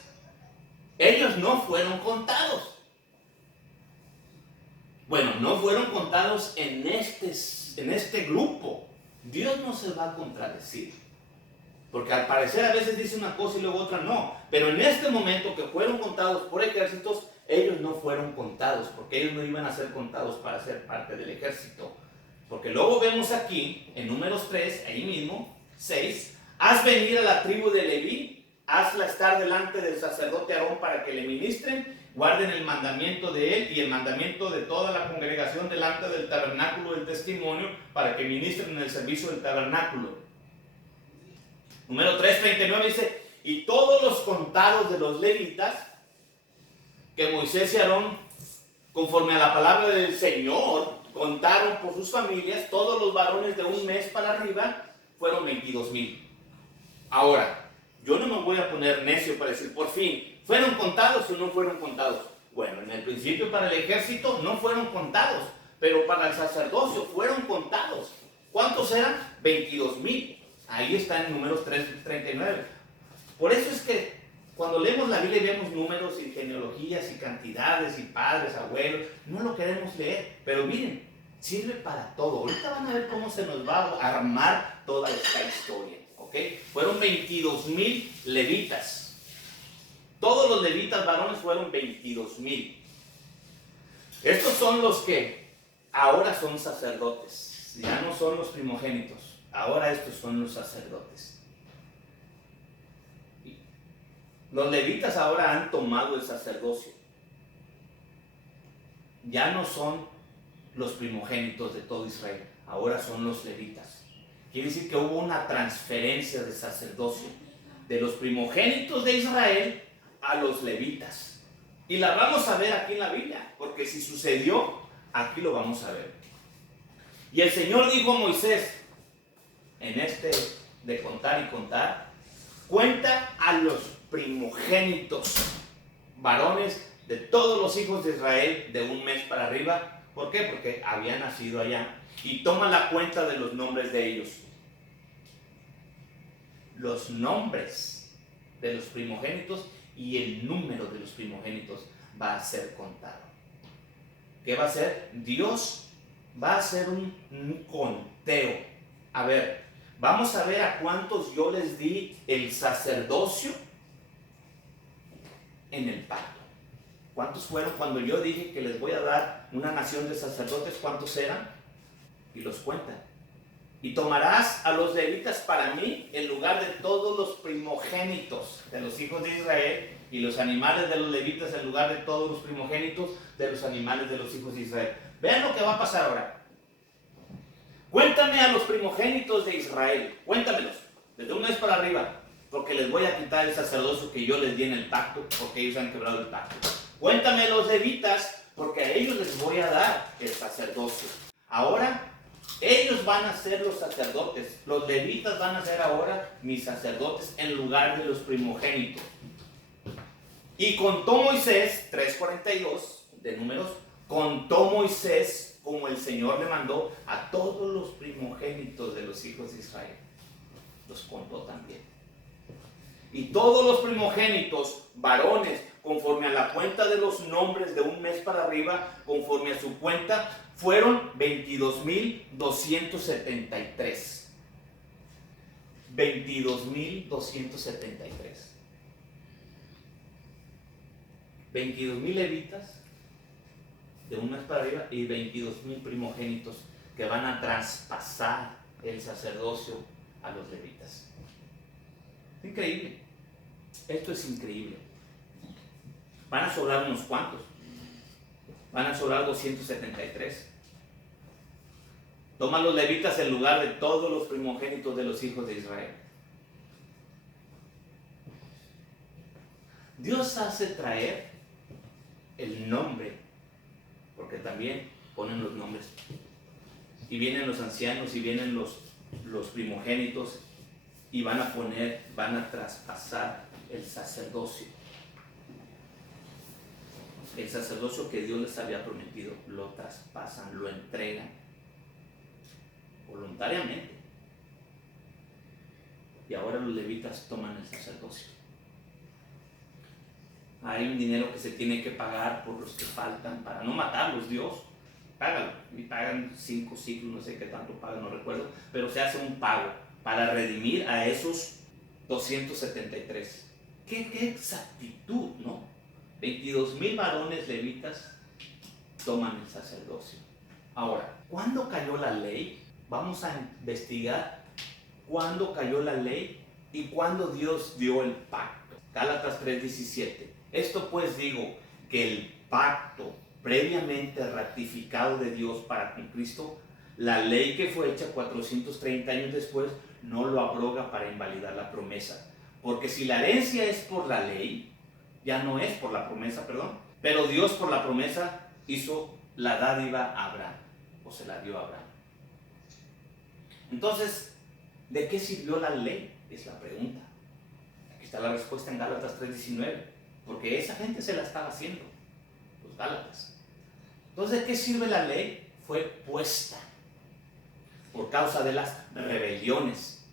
ellos no fueron contados. Bueno, no fueron contados en este grupo. Dios no se va a contradecir. Porque al parecer a veces dice una cosa y luego otra no. Pero en este momento que fueron contados por ejércitos, ellos no fueron contados, porque ellos no iban a ser contados para ser parte del ejército. Porque luego vemos aquí, en Números 3, ahí mismo, 6, haz venir a la tribu de Leví, hazla estar delante del sacerdote Aarón para que le ministren, guarden el mandamiento de él y el mandamiento de toda la congregación delante del tabernáculo del testimonio para que ministren en el servicio del tabernáculo. Número 3:39 dice, y todos los contados de los levitas que Moisés y Aarón, conforme a la palabra del Señor, contaron por sus familias, todos los varones de un mes para arriba, fueron 22,000. Ahora, yo no me voy a poner necio para decir, por fin, ¿fueron contados o no fueron contados? Bueno, en el principio para el ejército no fueron contados, pero para el sacerdocio fueron contados. ¿Cuántos eran? 22,000. Ahí está en Números 3:39. Por eso es que cuando leemos la Biblia y vemos números y genealogías y cantidades y padres, abuelos, no lo queremos leer, pero miren, sirve para todo. Ahorita van a ver cómo se nos va a armar toda esta historia, ¿ok? Fueron 22,000 levitas. Todos los levitas varones fueron 22,000. Estos son los que ahora son sacerdotes, ya no son los primogénitos. Ahora estos son los sacerdotes. Los levitas ahora han tomado el sacerdocio. Ya no son los primogénitos de todo Israel, ahora son los levitas. Quiere decir que hubo una transferencia de sacerdocio de los primogénitos de Israel a los levitas. Y la vamos a ver aquí en la Biblia, porque si sucedió, aquí lo vamos a ver. Y el Señor dijo a Moisés, en este de contar y contar, cuenta a los primogénitos varones de todos los hijos de Israel de un mes para arriba. ¿Por qué? Porque habían nacido allá. Y toma la cuenta de los nombres de ellos. Los nombres de los primogénitos y el número de los primogénitos va a ser contado. ¿Qué va a hacer? Dios va a ser un conteo. A ver, vamos a ver a cuántos yo les di el sacerdocio en el pacto. ¿Cuántos fueron cuando yo dije que les voy a dar una nación de sacerdotes? ¿Cuántos eran? Y los cuentan. Y tomarás a los levitas para mí en lugar de todos los primogénitos de los hijos de Israel, y los animales de los levitas en lugar de todos los primogénitos de los animales de los hijos de Israel. Vean lo que va a pasar ahora. Cuéntame a los primogénitos de Israel, cuéntamelos, desde un mes para arriba, porque les voy a quitar el sacerdocio que yo les di en el pacto, porque ellos han quebrado el pacto. Cuéntame a los levitas, porque a ellos les voy a dar el sacerdocio. Ahora, ellos van a ser los sacerdotes. Los levitas van a ser ahora mis sacerdotes en lugar de los primogénitos. Y contó Moisés, 3:42 de Números, contó Moisés como el Señor le mandó a todos los primogénitos de los hijos de Israel. Los contó también. Y todos los primogénitos, varones, conforme a la cuenta de los nombres de un mes para arriba, conforme a su cuenta, fueron 22,273. 22,273. 22,000 levitas de un mes para arriba y 22,000 primogénitos que van a traspasar el sacerdocio a los levitas. Increíble. Esto es increíble. Van a sobrar unos cuantos. Van a sobrar 273. Toma los levitas en lugar de todos los primogénitos de los hijos de Israel. Dios hace traer el nombre, porque también ponen los nombres. Y vienen los ancianos y vienen los primogénitos y van a traspasar el sacerdocio. El sacerdocio que Dios les había prometido, lo traspasan, lo entregan voluntariamente. Y ahora los levitas toman el sacerdocio. Hay un dinero que se tiene que pagar por los que faltan para no matarlos. Dios, págalo. Y pagan 5 ciclos, no sé qué tanto pagan, no recuerdo, pero se hace un pago para redimir a esos 273. ¿Qué exactitud, no? 22,000 varones levitas toman el sacerdocio. Ahora, ¿cuándo cayó la ley? Vamos a investigar cuándo cayó la ley y cuándo Dios dio el pacto. Gálatas 3:17. Esto pues digo, que el pacto previamente ratificado de Dios para con Cristo, la ley que fue hecha 430 años después, no lo abroga para invalidar la promesa. Porque si la herencia es por la ley, ya no es por la promesa, perdón. Pero Dios por la promesa hizo la dádiva a Abraham, o se la dio a Abraham. Entonces, ¿de qué sirvió la ley? Es la pregunta. Aquí está la respuesta en Gálatas 3:19. Porque esa gente se la estaba haciendo, los gálatas. Entonces, ¿de qué sirve la ley? Fue puesta por causa de las rebeliones.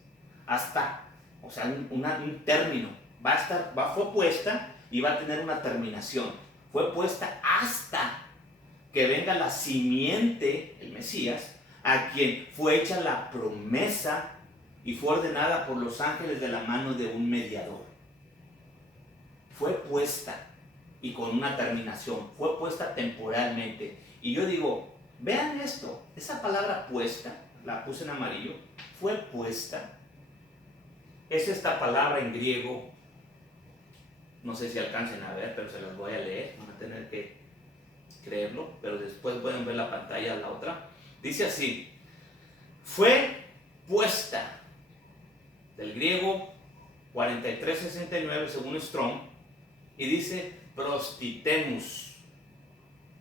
Hasta, o sea, un término. Fue puesta y va a tener una terminación. Fue puesta hasta que venga la simiente, el Mesías, a quien fue hecha la promesa y fue ordenada por los ángeles de la mano de un mediador. Fue puesta y con una terminación, fue puesta temporalmente. Y yo digo, vean esto, esa palabra puesta, la puse en amarillo, fue puesta. Es esta palabra en griego, no sé si alcancen a ver, pero se las voy a leer, van a tener que creerlo, pero después pueden ver la pantalla, la otra. Dice así, fue puesta, del griego 4369 según Strong, y dice prostitemus,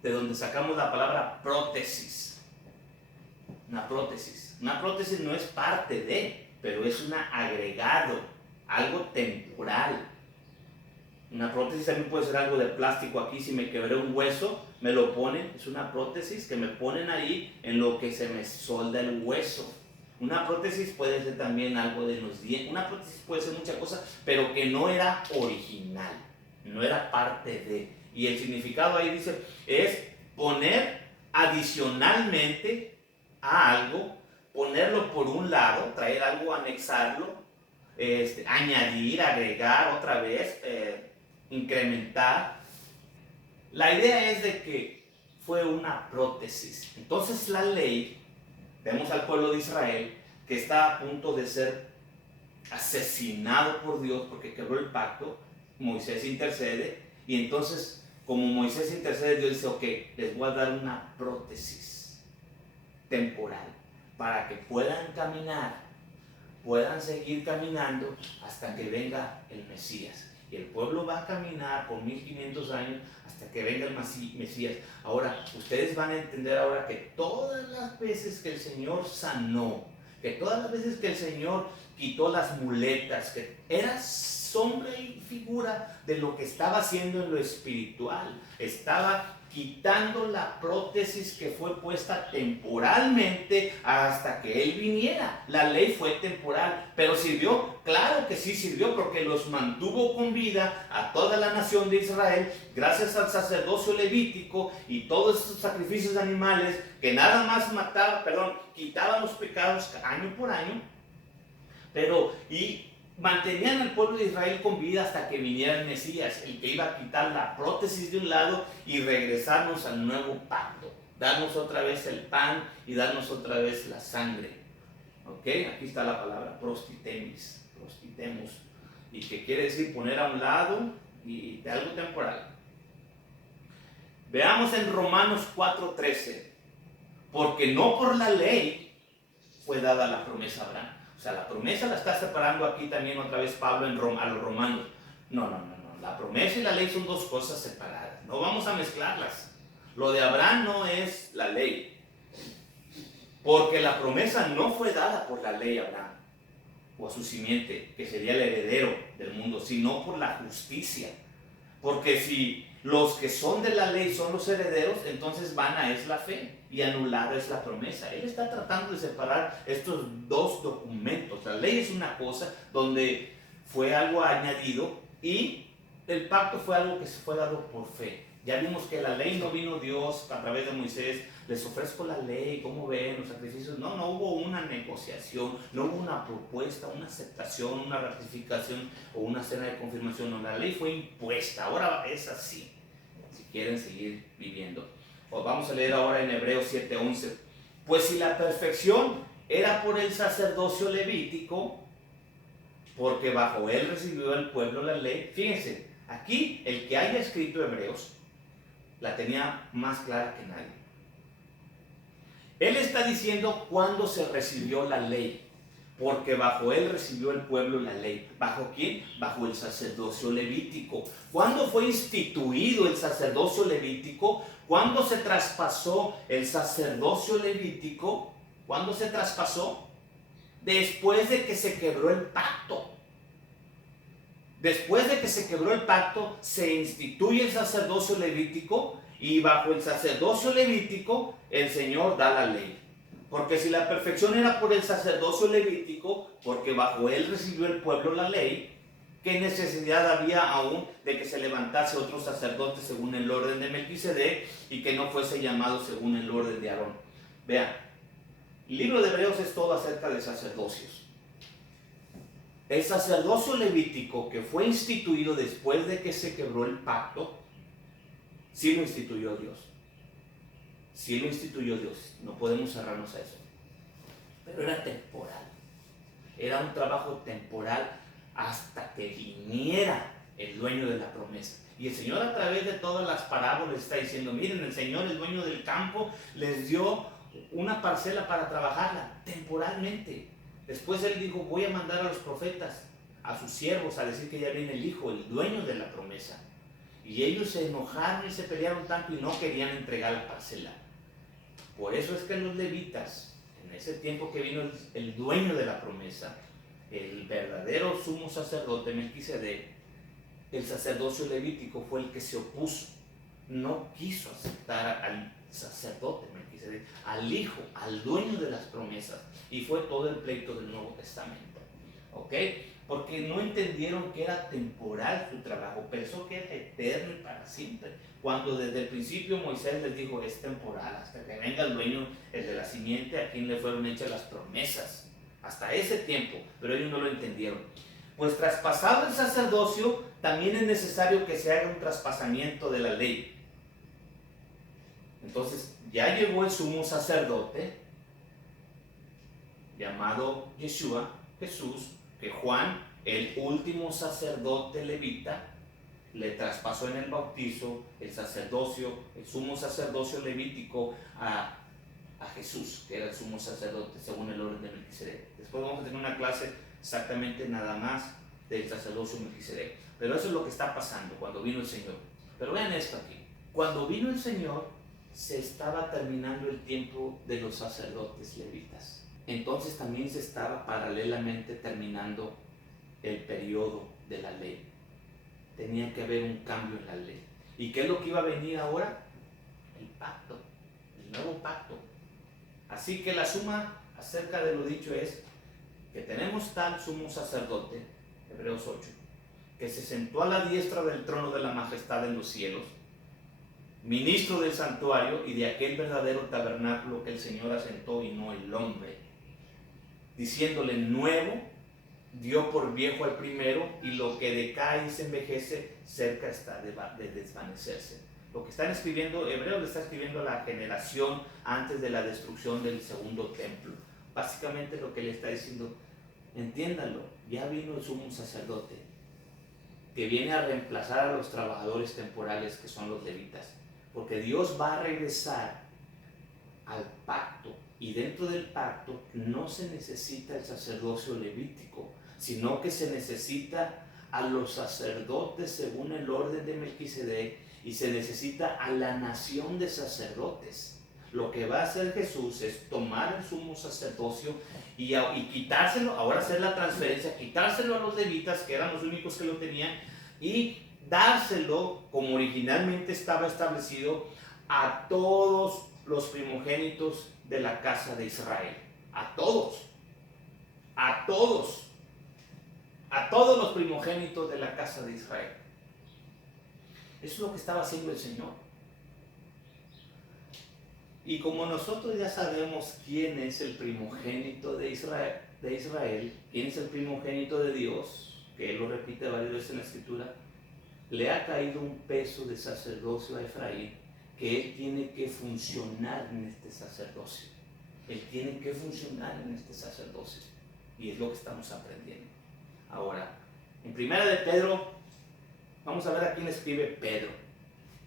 de donde sacamos la palabra prótesis. Una prótesis. Una prótesis no es parte de, pero es un agregado, algo temporal. Una prótesis también puede ser algo de plástico. Aquí, si me quebré un hueso, me lo ponen, es una prótesis que me ponen ahí en lo que se me solda el hueso. Una prótesis puede ser también algo de los dientes. Una prótesis puede ser muchas cosas, pero que no era original. No era parte de. Y el significado ahí dice, es poner adicionalmente a algo, ponerlo por un lado, traer algo, anexarlo, añadir, agregar otra vez, incrementar. La idea es de que fue una prótesis. Entonces la ley, vemos al pueblo de Israel que está a punto de ser asesinado por Dios porque quebró el pacto. Moisés intercede y entonces, como Moisés intercede, Dios dice: ok, les voy a dar una prótesis temporal para que puedan caminar, puedan seguir caminando hasta que venga el Mesías. Y el pueblo va a caminar por 1500 años hasta que venga el Mesías. Ahora, ustedes van a entender ahora que todas las veces que el Señor sanó, que todas las veces que el Señor quitó las muletas, que era sombra y figura de lo que estaba haciendo en lo espiritual. Estaba quitando la prótesis que fue puesta temporalmente hasta que Él viniera. La ley fue temporal, pero ¿sirvió? Claro que sí sirvió, porque los mantuvo con vida a toda la nación de Israel, gracias al sacerdocio levítico y todos esos sacrificios de animales que nada más quitaban los pecados año por año, y mantenían al pueblo de Israel con vida hasta que viniera el Mesías, el que iba a quitar la prótesis de un lado y regresarnos al nuevo pacto, darnos otra vez el pan y darnos otra vez la sangre. ¿Ok? Aquí está la palabra prostitemis, prostitemos, y que quiere decir poner a un lado y de algo temporal. Veamos en Romanos 4:13, porque no por la ley fue dada la promesa a Abraham. O sea, la promesa la está separando aquí también otra vez Pablo a los romanos. No. La promesa y la ley son dos cosas separadas. No vamos a mezclarlas. Lo de Abraham no es la ley. Porque la promesa no fue dada por la ley a Abraham o a su simiente, que sería el heredero del mundo, sino por la justicia. Porque si los que son de la ley son los herederos, entonces vana es la fe y anulada es la promesa. Él está tratando de separar estos dos documentos. La ley es una cosa donde fue algo añadido y el pacto fue algo que se fue dado por fe. Ya vimos que la ley no vino Dios a través de Moisés: les ofrezco la ley, ¿cómo ven los sacrificios? No hubo una negociación, no hubo una propuesta, una aceptación, una ratificación o una cena de confirmación. No, la ley fue impuesta, ahora es así, si quieren seguir viviendo. Pues vamos a leer ahora en Hebreos 7:11. Pues si la perfección era por el sacerdocio levítico, porque bajo él recibió el pueblo la ley. Fíjense, aquí el que haya escrito Hebreos la tenía más clara que nadie. Él está diciendo cuándo se recibió la ley, porque bajo él recibió el pueblo la ley. ¿Bajo quién? Bajo el sacerdocio levítico. ¿Cuándo fue instituido el sacerdocio levítico? ¿Cuándo se traspasó el sacerdocio levítico? ¿Cuándo se traspasó? Después de que se quebró el pacto. Después de que se quebró el pacto, se instituye el sacerdocio levítico, y bajo el sacerdocio levítico el Señor da la ley. Porque si la perfección era por el sacerdocio levítico, porque bajo él recibió el pueblo la ley, ¿qué necesidad había aún de que se levantase otro sacerdote según el orden de Melquisedec y que no fuese llamado según el orden de Aarón? Vean, el libro de Hebreos es todo acerca de sacerdocios. El sacerdocio levítico, que fue instituido después de que se quebró el pacto, sí lo instituyó Dios. Sí lo instituyó Dios. No podemos cerrarnos a eso. Pero era temporal. Era un trabajo temporal hasta que viniera el dueño de la promesa. Y el Señor, a través de todas las parábolas, está diciendo: miren, el Señor, el dueño del campo, les dio una parcela para trabajarla temporalmente. Después Él dijo: voy a mandar a los profetas, a sus siervos, a decir que ya viene el Hijo, el dueño de la promesa. Y ellos se enojaron y se pelearon tanto y no querían entregar la parcela. Por eso es que los levitas, en ese tiempo que vino el dueño de la promesa, el verdadero sumo sacerdote Melquisedec, el sacerdocio levítico fue el que se opuso. No quiso aceptar al sacerdote Melquisedec, al Hijo, al dueño de las promesas. Y fue todo el pleito del Nuevo Testamento. ¿Ok? porque no entendieron que era temporal su trabajo, pensó que era eterno y para siempre, cuando desde el principio Moisés les dijo, es temporal, hasta que venga el dueño, el de la simiente, a quien le fueron hechas las promesas, hasta ese tiempo, pero ellos no lo entendieron. Pues traspasado el sacerdocio, también es necesario que se haga un traspasamiento de la ley. Entonces, ya llegó el sumo sacerdote, llamado Yeshua, Jesús, que Juan, el último sacerdote levita, le traspasó en el bautizo el sacerdocio, el sumo sacerdocio levítico a Jesús, que era el sumo sacerdote según el orden de Melquisedec. Después vamos a tener una clase exactamente nada más del sacerdocio Melquisedec. Pero eso es lo que está pasando cuando vino el Señor. Pero vean esto aquí. Cuando vino el Señor, se estaba terminando el tiempo de los sacerdotes levitas. Entonces también se estaba paralelamente terminando el periodo de la ley. Tenía que haber un cambio en la ley. ¿Y qué es lo que iba a venir ahora? El pacto, el nuevo pacto. Así que la suma acerca de lo dicho es que tenemos tal sumo sacerdote, Hebreos 8, que se sentó a la diestra del trono de la majestad en los cielos, ministro del santuario y de aquel verdadero tabernáculo que el Señor asentó y no el hombre, diciéndole nuevo, dio por viejo al primero, y lo que decae y se envejece cerca está de desvanecerse. Lo que están escribiendo, Hebreos le está escribiendo a la generación antes de la destrucción del segundo templo. Básicamente lo que le está diciendo, entiéndalo, ya vino el sumo sacerdote, que viene a reemplazar a los trabajadores temporales que son los levitas, porque Dios va a regresar al pacto, y dentro del pacto no se necesita el sacerdocio levítico, sino que se necesita a los sacerdotes según el orden de Melquisedec, y se necesita a la nación de sacerdotes. Lo que va a hacer Jesús es tomar el sumo sacerdocio y quitárselo, ahora hacer la transferencia, quitárselo a los levitas, que eran los únicos que lo tenían, y dárselo, como originalmente estaba establecido, a todos los primogénitos de la casa de Israel. A todos los primogénitos de la casa de Israel. Eso es lo que estaba haciendo el Señor. Y como nosotros ya sabemos quién es el primogénito de Israel, quién es el primogénito de Dios, que Él lo repite varias veces en la Escritura, le ha caído un peso de sacerdocio a Efraín, que él tiene que funcionar en este sacerdocio. Él tiene que funcionar en este sacerdocio. Y es lo que estamos aprendiendo. Ahora, en Primera de Pedro, vamos a ver a quién escribe Pedro.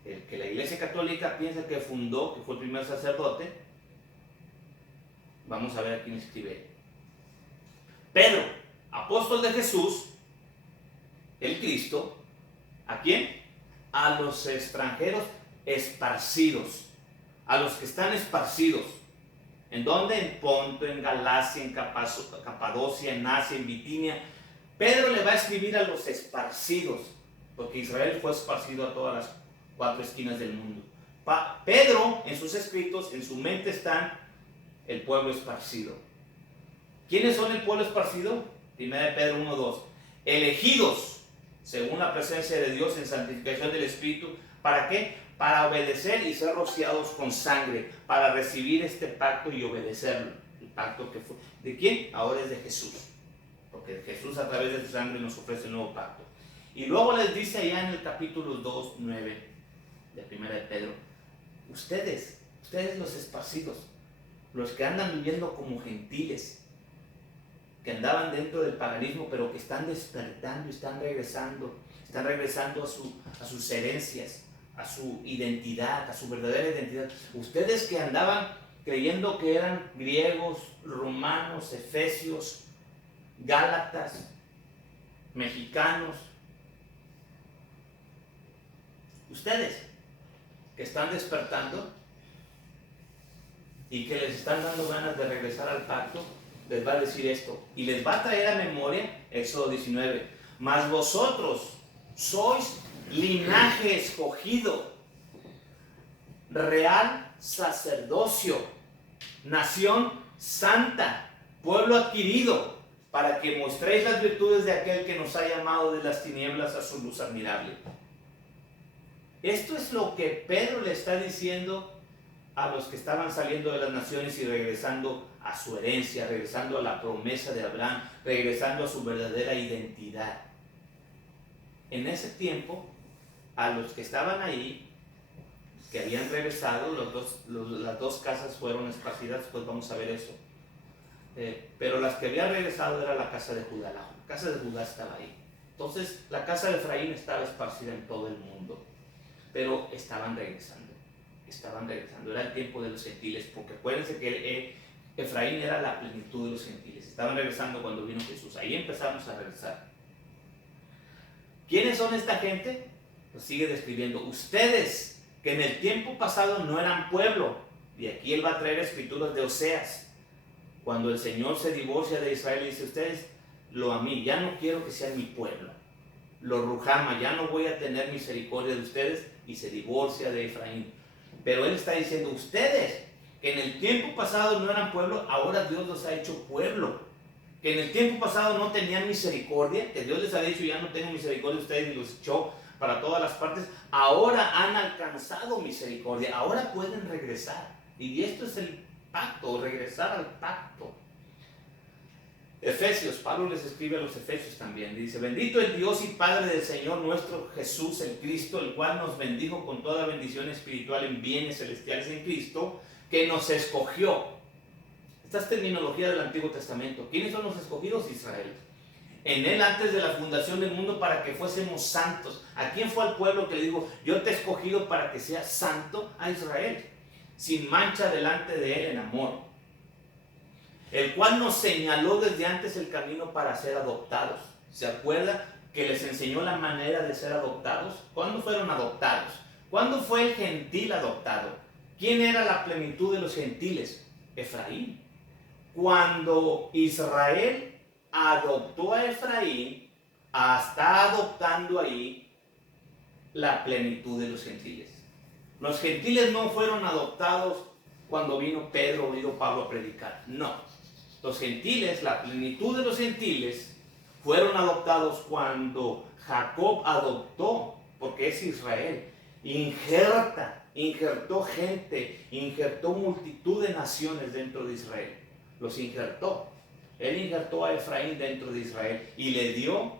El que la Iglesia Católica piensa que fundó, que fue el primer sacerdote. Vamos a ver a quién escribe. Pedro, apóstol de Jesús, el Cristo. ¿A quién? A los extranjeros esparcidos, a los que están esparcidos. ¿En dónde? En Ponto, en Galacia, en Capadocia, en Asia, en Bitinia. Pedro le va a escribir a los esparcidos, porque Israel fue esparcido a todas las 4 esquinas del mundo. Pedro, en sus escritos, en su mente están el pueblo esparcido. ¿Quiénes son el pueblo esparcido? 1 Pedro 1:2. Elegidos, según la presencia de Dios en santificación del Espíritu. ¿Para qué? Para obedecer y ser rociados con sangre, para recibir este pacto y obedecerlo. El pacto que fue, ¿de quién? Ahora es de Jesús, porque Jesús a través de su sangre nos ofrece el nuevo pacto. Y luego les dice allá en el capítulo 2:9 de 1 de Pedro, ustedes los esparcidos, los que andan viviendo como gentiles, que andaban dentro del paganismo, pero que están despertando y están regresando a sus herencias, a su identidad, a su verdadera identidad. Ustedes que andaban creyendo que eran griegos, romanos, efesios, gálatas, mexicanos, ustedes que están despertando y que les están dando ganas de regresar al pacto, les va a decir esto, y les va a traer a memoria Éxodo 19, mas vosotros sois linaje escogido, real sacerdocio, nación santa, pueblo adquirido, para que mostréis las virtudes de aquel que nos ha llamado de las tinieblas a su luz admirable. Esto es lo que Pedro le está diciendo a los que estaban saliendo de las naciones y regresando a su herencia, regresando a la promesa de Abraham, regresando a su verdadera identidad. En ese tiempo, a los que estaban ahí, que habían regresado, las dos casas fueron esparcidas, pues vamos a ver eso. Pero las que habían regresado era la casa de Judá. La casa de Judá estaba ahí. Entonces, la casa de Efraín estaba esparcida en todo el mundo. Pero estaban regresando. Era el tiempo de los gentiles, porque acuérdense que Efraín era la plenitud de los gentiles. Estaban regresando cuando vino Jesús. Ahí empezamos a regresar. ¿Quiénes son esta gente? Pues sigue describiendo. Ustedes, que en el tiempo pasado no eran pueblo. Y aquí él va a traer escrituras de Oseas. Cuando el Señor se divorcia de Israel y dice, ustedes lo a mí, ya no quiero que sean mi pueblo. Lo Ruhama, ya no voy a tener misericordia de ustedes, y se divorcia de Efraín. Pero él está diciendo, ustedes, que en el tiempo pasado no eran pueblo, ahora Dios los ha hecho pueblo. Que en el tiempo pasado no tenían misericordia, que Dios les ha dicho, ya no tengo misericordia de ustedes, y los echó para todas las partes. Ahora han alcanzado misericordia, ahora pueden regresar. Y esto es el pacto, regresar al pacto. Efesios, Pablo les escribe a los Efesios también, dice, bendito el Dios y Padre del Señor nuestro Jesús el Cristo, el cual nos bendijo con toda bendición espiritual en bienes celestiales en Cristo, que nos escogió. Esta es terminología del Antiguo Testamento. ¿Quiénes son los escogidos? Israel. En él antes de la fundación del mundo para que fuésemos santos. ¿A quién fue al pueblo que le dijo, yo te he escogido para que seas santo? A Israel, sin mancha delante de él en amor, el cual nos señaló desde antes el camino para ser adoptados. ¿Se acuerda que les enseñó la manera de ser adoptados? ¿Cuándo fueron adoptados? ¿Cuándo fue el gentil adoptado? ¿Quién era la plenitud de los gentiles? Efraín. Cuando Israel adoptó a Efraín, está adoptando ahí la plenitud de los gentiles. Los gentiles no fueron adoptados cuando vino Pedro o vino Pablo a predicar. No. Los gentiles, la plenitud de los gentiles, fueron adoptados cuando Jacob adoptó, porque es Israel, injertó gente, injertó multitud de naciones dentro de Israel. Los injertó. Él injertó a Efraín dentro de Israel y le dio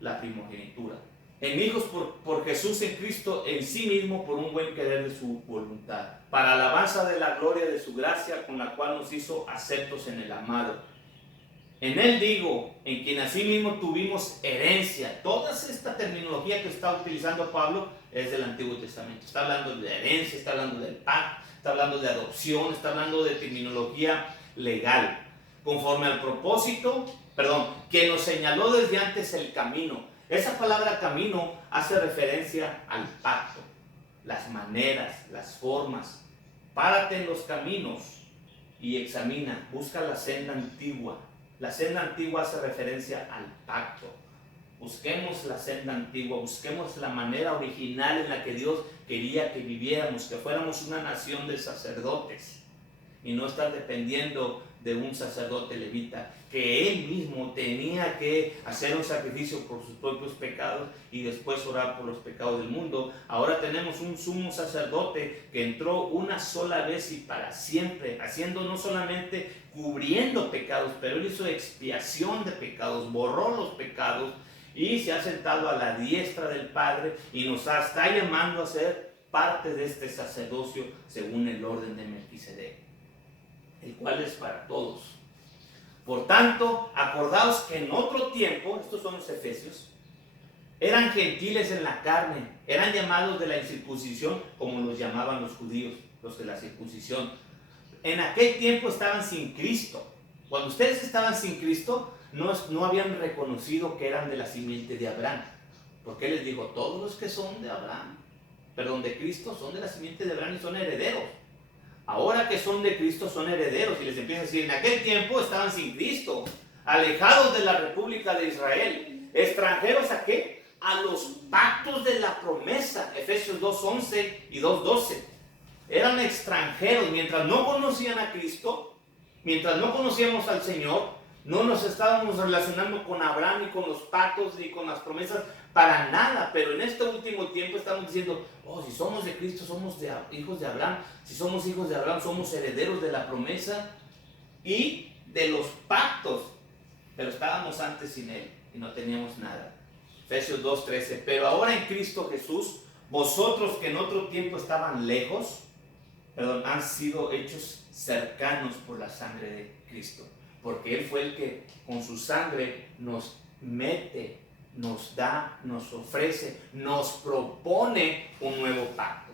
la primogenitura. En hijos por Jesús en Cristo en sí mismo, por un buen querer de su voluntad, para alabanza de la gloria de su gracia, con la cual nos hizo aceptos en el amado. En él digo, en quien asimismo tuvimos herencia. Toda esta terminología que está utilizando Pablo es del Antiguo Testamento. Está hablando de herencia, está hablando del pacto, está hablando de adopción, está hablando de terminología legal. Conforme al propósito, que nos señaló desde antes el camino. Esa palabra camino hace referencia al pacto, las maneras, las formas. Párate en los caminos y examina, busca la senda antigua. La senda antigua hace referencia al pacto. Busquemos la senda antigua, busquemos la manera original en la que Dios quería que viviéramos, que fuéramos una nación de sacerdotes y no estar dependiendo de un sacerdote levita, que él mismo tenía que hacer un sacrificio por sus propios pecados y después orar por los pecados del mundo. Ahora tenemos un sumo sacerdote que entró una sola vez y para siempre, haciendo no solamente cubriendo pecados, pero él hizo expiación de pecados, borró los pecados y se ha sentado a la diestra del Padre y nos está llamando a ser parte de este sacerdocio según el orden de Melquisedec, el cual es para todos. Por tanto, acordaos que en otro tiempo, estos son los Efesios, eran gentiles en la carne, eran llamados de la incircuncisión, como los llamaban los judíos, los de la circuncisión. En aquel tiempo estaban sin Cristo. Cuando ustedes estaban sin Cristo, no habían reconocido que eran de la simiente de Abraham. Porque Él les dijo, todos los que son de Cristo, son de la simiente de Abraham y son herederos. Ahora que son de Cristo son herederos, y les empieza a decir, en aquel tiempo estaban sin Cristo, alejados de la República de Israel, extranjeros ¿a qué? A los pactos de la promesa, Efesios 2:11 y 2:12. Eran extranjeros, mientras no conocían a Cristo, mientras no conocíamos al Señor, No nos estábamos relacionando con Abraham, ni con los pactos, ni con las promesas, para nada. Pero en este último tiempo estamos diciendo, oh, si somos de Cristo, somos hijos de Abraham. Si somos hijos de Abraham, somos herederos de la promesa y de los pactos. Pero estábamos antes sin Él y no teníamos nada. Efesios 2:13. Pero ahora en Cristo Jesús, vosotros que en otro tiempo estaban lejos, han sido hechos cercanos por la sangre de Cristo. Porque Él fue el que con su sangre nos mete, nos da, nos ofrece, nos propone un nuevo pacto.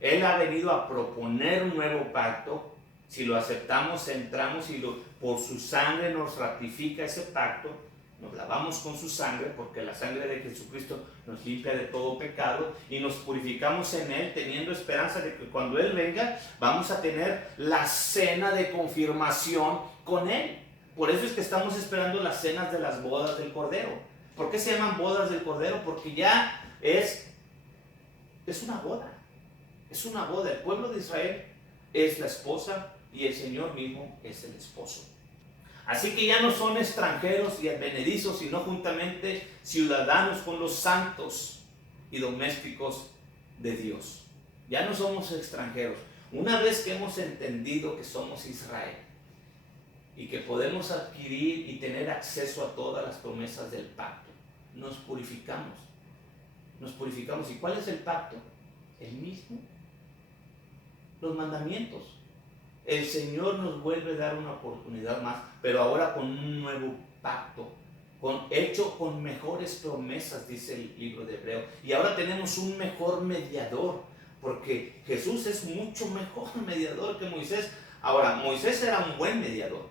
Él ha venido a proponer un nuevo pacto. Si lo aceptamos, entramos y por su sangre nos ratifica ese pacto. Nos lavamos con su sangre, porque la sangre de Jesucristo nos limpia de todo pecado y nos purificamos en Él, teniendo esperanza de que cuando Él venga vamos a tener la cena de confirmación con Él. Por eso es que estamos esperando las cenas de las bodas del Cordero. ¿Por qué se llaman bodas del Cordero? Porque ya es una boda. Es una boda. El pueblo de Israel es la esposa y el Señor mismo es el esposo. Así que ya no son extranjeros y advenedizos, sino juntamente ciudadanos con los santos y domésticos de Dios. Ya no somos extranjeros. Una vez que hemos entendido que somos Israel y que podemos adquirir y tener acceso a todas las promesas del pacto, nos purificamos. Nos purificamos. ¿Y cuál es el pacto? El mismo. Los mandamientos. El Señor nos vuelve a dar una oportunidad más, pero ahora con un nuevo pacto, hecho con mejores promesas, dice el libro de Hebreo. Y ahora tenemos un mejor mediador, porque Jesús es mucho mejor mediador que Moisés. Ahora, Moisés era un buen mediador,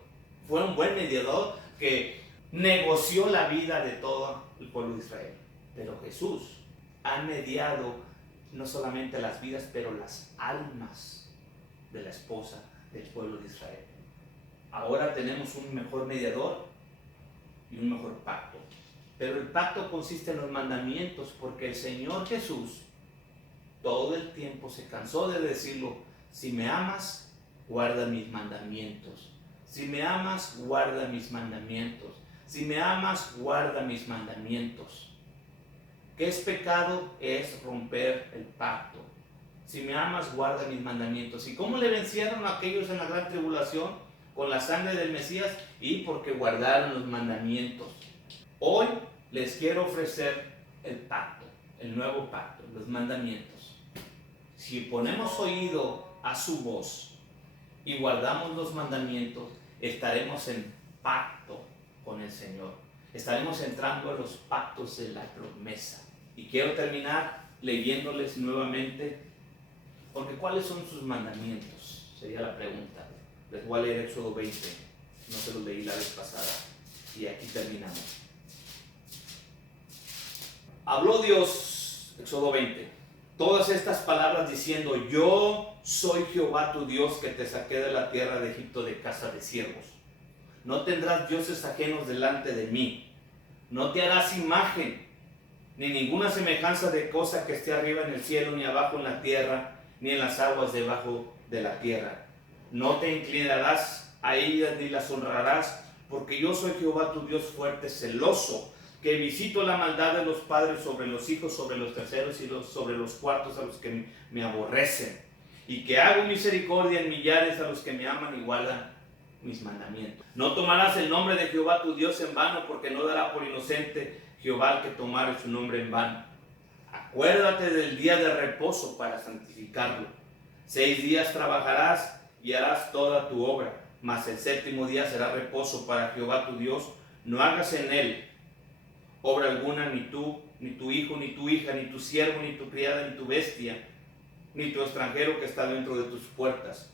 fue un buen mediador que negoció la vida de todo el pueblo de Israel. Pero Jesús ha mediado no solamente las vidas, pero las almas de la esposa del pueblo de Israel. Ahora tenemos un mejor mediador y un mejor pacto. Pero el pacto consiste en los mandamientos, porque el Señor Jesús todo el tiempo se cansó de decirlo: si me amas, guarda mis mandamientos. Si me amas, guarda mis mandamientos. Si me amas, guarda mis mandamientos. ¿Qué es pecado? Es romper el pacto. Si me amas, guarda mis mandamientos. ¿Y cómo le vencieron a aquellos en la gran tribulación? Con la sangre del Mesías y porque guardaron los mandamientos. Hoy les quiero ofrecer el pacto, el nuevo pacto, los mandamientos. Si ponemos oído a su voz y guardamos los mandamientos, estaremos en pacto con el Señor. Estaremos entrando a los pactos de la promesa. Y quiero terminar leyéndoles nuevamente, porque ¿cuáles son sus mandamientos? Sería la pregunta. Les voy a leer Éxodo 20, no se los leí la vez pasada, y aquí terminamos. Habló Dios, Éxodo 20, todas estas palabras diciendo: yo soy Jehová tu Dios, que te saqué de la tierra de Egipto, de casa de siervos. No tendrás dioses ajenos delante de mí. No te harás imagen, ni ninguna semejanza de cosa que esté arriba en el cielo, ni abajo en la tierra, ni en las aguas debajo de la tierra. No te inclinarás a ellas ni las honrarás, porque yo soy Jehová tu Dios fuerte, celoso, que visito la maldad de los padres sobre los hijos, sobre los terceros y sobre los cuartos a los que me aborrecen, y que hago misericordia en millares a los que me aman y guardan mis mandamientos. No tomarás el nombre de Jehová tu Dios en vano, porque no dará por inocente Jehová al que tomare su nombre en vano. Acuérdate del día de reposo para santificarlo. 6 días trabajarás y harás toda tu obra, mas el 7º día será reposo para Jehová tu Dios. No hagas en él obra alguna, ni tú, ni tu hijo, ni tu hija, ni tu siervo, ni tu criada, ni tu bestia, ni tu extranjero que está dentro de tus puertas.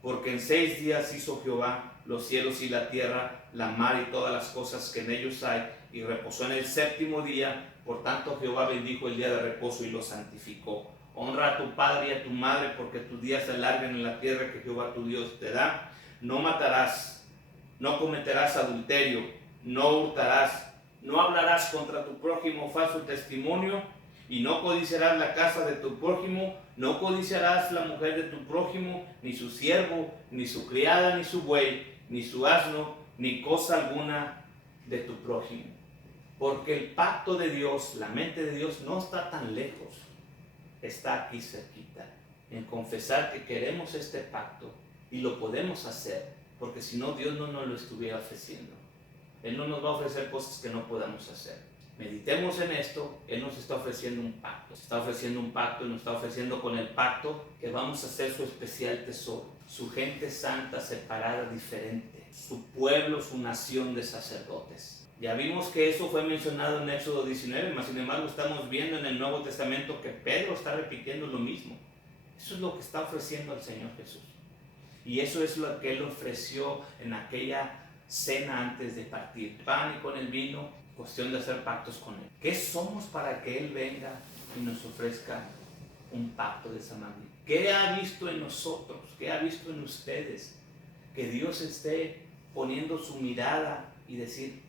Porque en 6 días hizo Jehová los cielos y la tierra, la mar y todas las cosas que en ellos hay, y reposó en el 7º día. Por tanto Jehová bendijo el día de reposo y lo santificó. Honra a tu padre y a tu madre, porque tus días se alarguen en la tierra que Jehová tu Dios te da. No matarás, no cometerás adulterio, no hurtarás, no hablarás contra tu prójimo falso testimonio, y no codiciarás la casa de tu prójimo, no codiciarás la mujer de tu prójimo, ni su siervo, ni su criada, ni su buey, ni su asno, ni cosa alguna de tu prójimo. Porque el pacto de Dios, la mente de Dios no está tan lejos, está aquí cerquita, en confesar que queremos este pacto y lo podemos hacer, porque si no, Dios no nos lo estuviera ofreciendo. Él no nos va a ofrecer cosas que no podamos hacer. Meditemos en esto. Él nos está ofreciendo un pacto. Nos está ofreciendo un pacto y nos está ofreciendo con el pacto que vamos a ser su especial tesoro, su gente santa, separada, diferente, su pueblo, su nación de sacerdotes. Ya vimos que eso fue mencionado en Éxodo 19, mas sin embargo estamos viendo en el Nuevo Testamento que Pedro está repitiendo lo mismo. Eso es lo que está ofreciendo el Señor Jesús. Y eso es lo que Él ofreció en aquella cena antes de partir. Pan y con el vino, cuestión de hacer pactos con Él. ¿Qué somos para que Él venga y nos ofrezca un pacto de esa manera? ¿Qué ha visto en nosotros? ¿Qué ha visto en ustedes? Que Dios esté poniendo su mirada y decir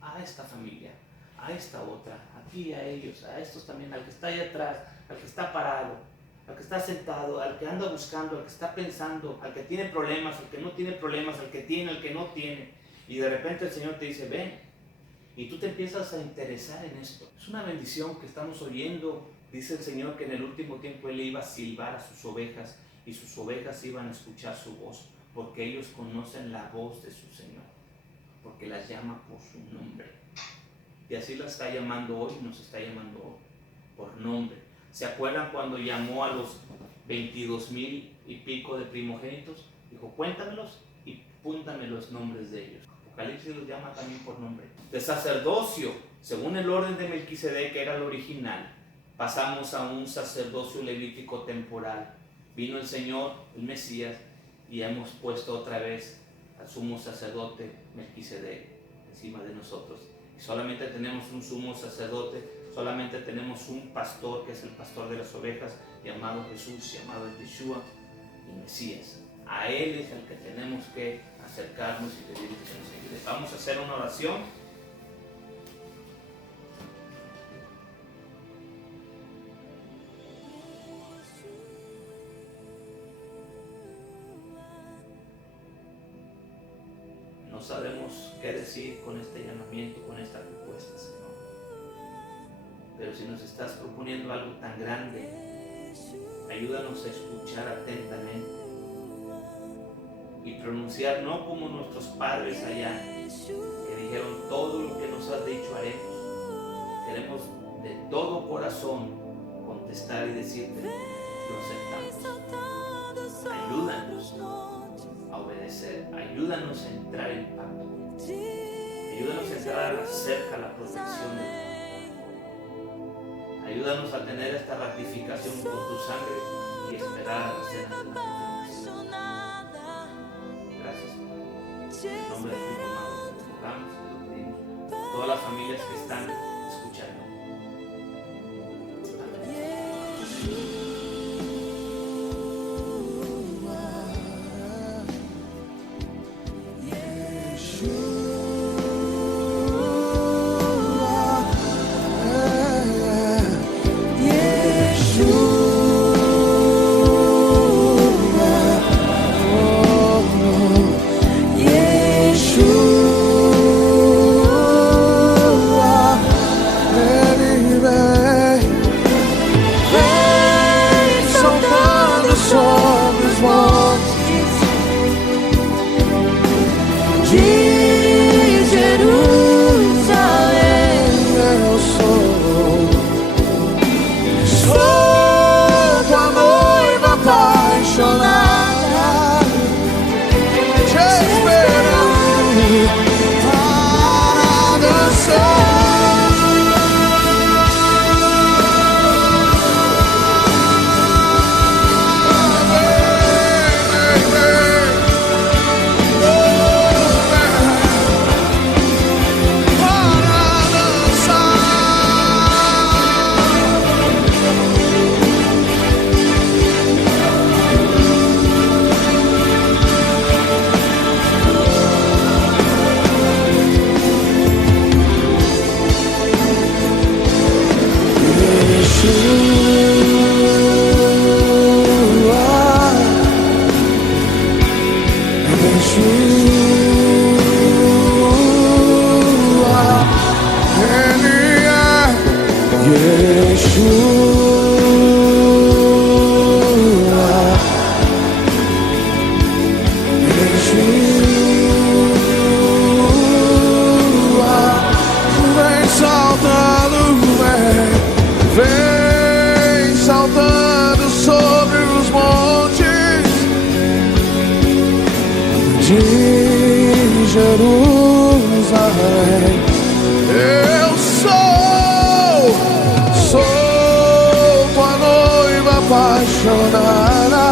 a esta familia, a esta otra, a ti, a ellos, a estos también, al que está ahí atrás, al que está parado, al que está sentado, al que anda buscando, al que está pensando, al que tiene problemas, al que no tiene problemas, al que tiene, al que no tiene. Y de repente el Señor te dice, ven. Y tú te empiezas a interesar en esto. Es una bendición que estamos oyendo. Dice el Señor que en el último tiempo Él iba a silbar a sus ovejas y sus ovejas iban a escuchar su voz, porque ellos conocen la voz de su Señor, porque las llama por su nombre. Y así las está llamando hoy, nos está llamando hoy, por nombre. ¿Se acuerdan cuando llamó a los 22,000 y pico de primogénitos? Dijo, cuéntamelos y púntame los nombres de ellos. Apocalipsis los llama también por nombre. De sacerdocio, según el orden de Melquisedec, que era el original, pasamos a un sacerdocio levítico temporal. Vino el Señor, el Mesías, y hemos puesto otra vez al sumo sacerdote Melquisedec encima de nosotros. Y solamente tenemos un sumo sacerdote, solamente tenemos un pastor, que es el pastor de las ovejas, llamado Jesús, llamado Yeshua y Mesías. A Él es al que tenemos que acercarnos y pedir que nos ayude. Vamos a hacer una oración. No sabemos qué decir con este llamamiento, con esta propuesta, Señor. Pero si nos estás proponiendo algo tan grande, ayúdanos a escuchar atentamente y pronunciar no como nuestros padres allá, que dijeron todo lo que nos has dicho haremos. Queremos de todo corazón contestar y decirte, lo aceptamos. Ayúdanos a obedecer, ayúdanos a entrar en pacto, ayúdanos a entrar cerca a la protección de Dios. Ayúdanos a tener esta ratificación con tu sangre y esperar a la cena de la resurrección. Gracias, Padre. En nombre de tu amado, te rogamos y te pedimos. Todas las familias que están escuchando. Yeshua, Vem saltando sobre os montes de Jerusalém. Eu sou tua noiva apaixonada,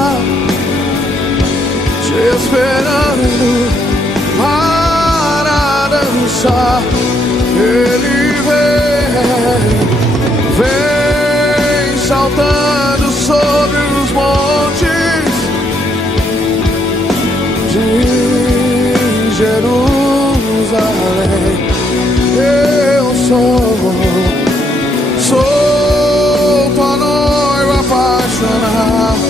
te esperando para dançar. Ele vem saltando sobre os montes de Jerusalém. Eu sou tua noiva apaixonada,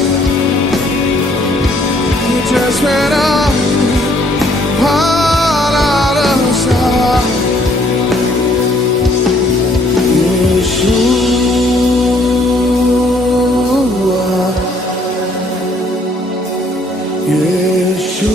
te esperando para dançar. Yeshua.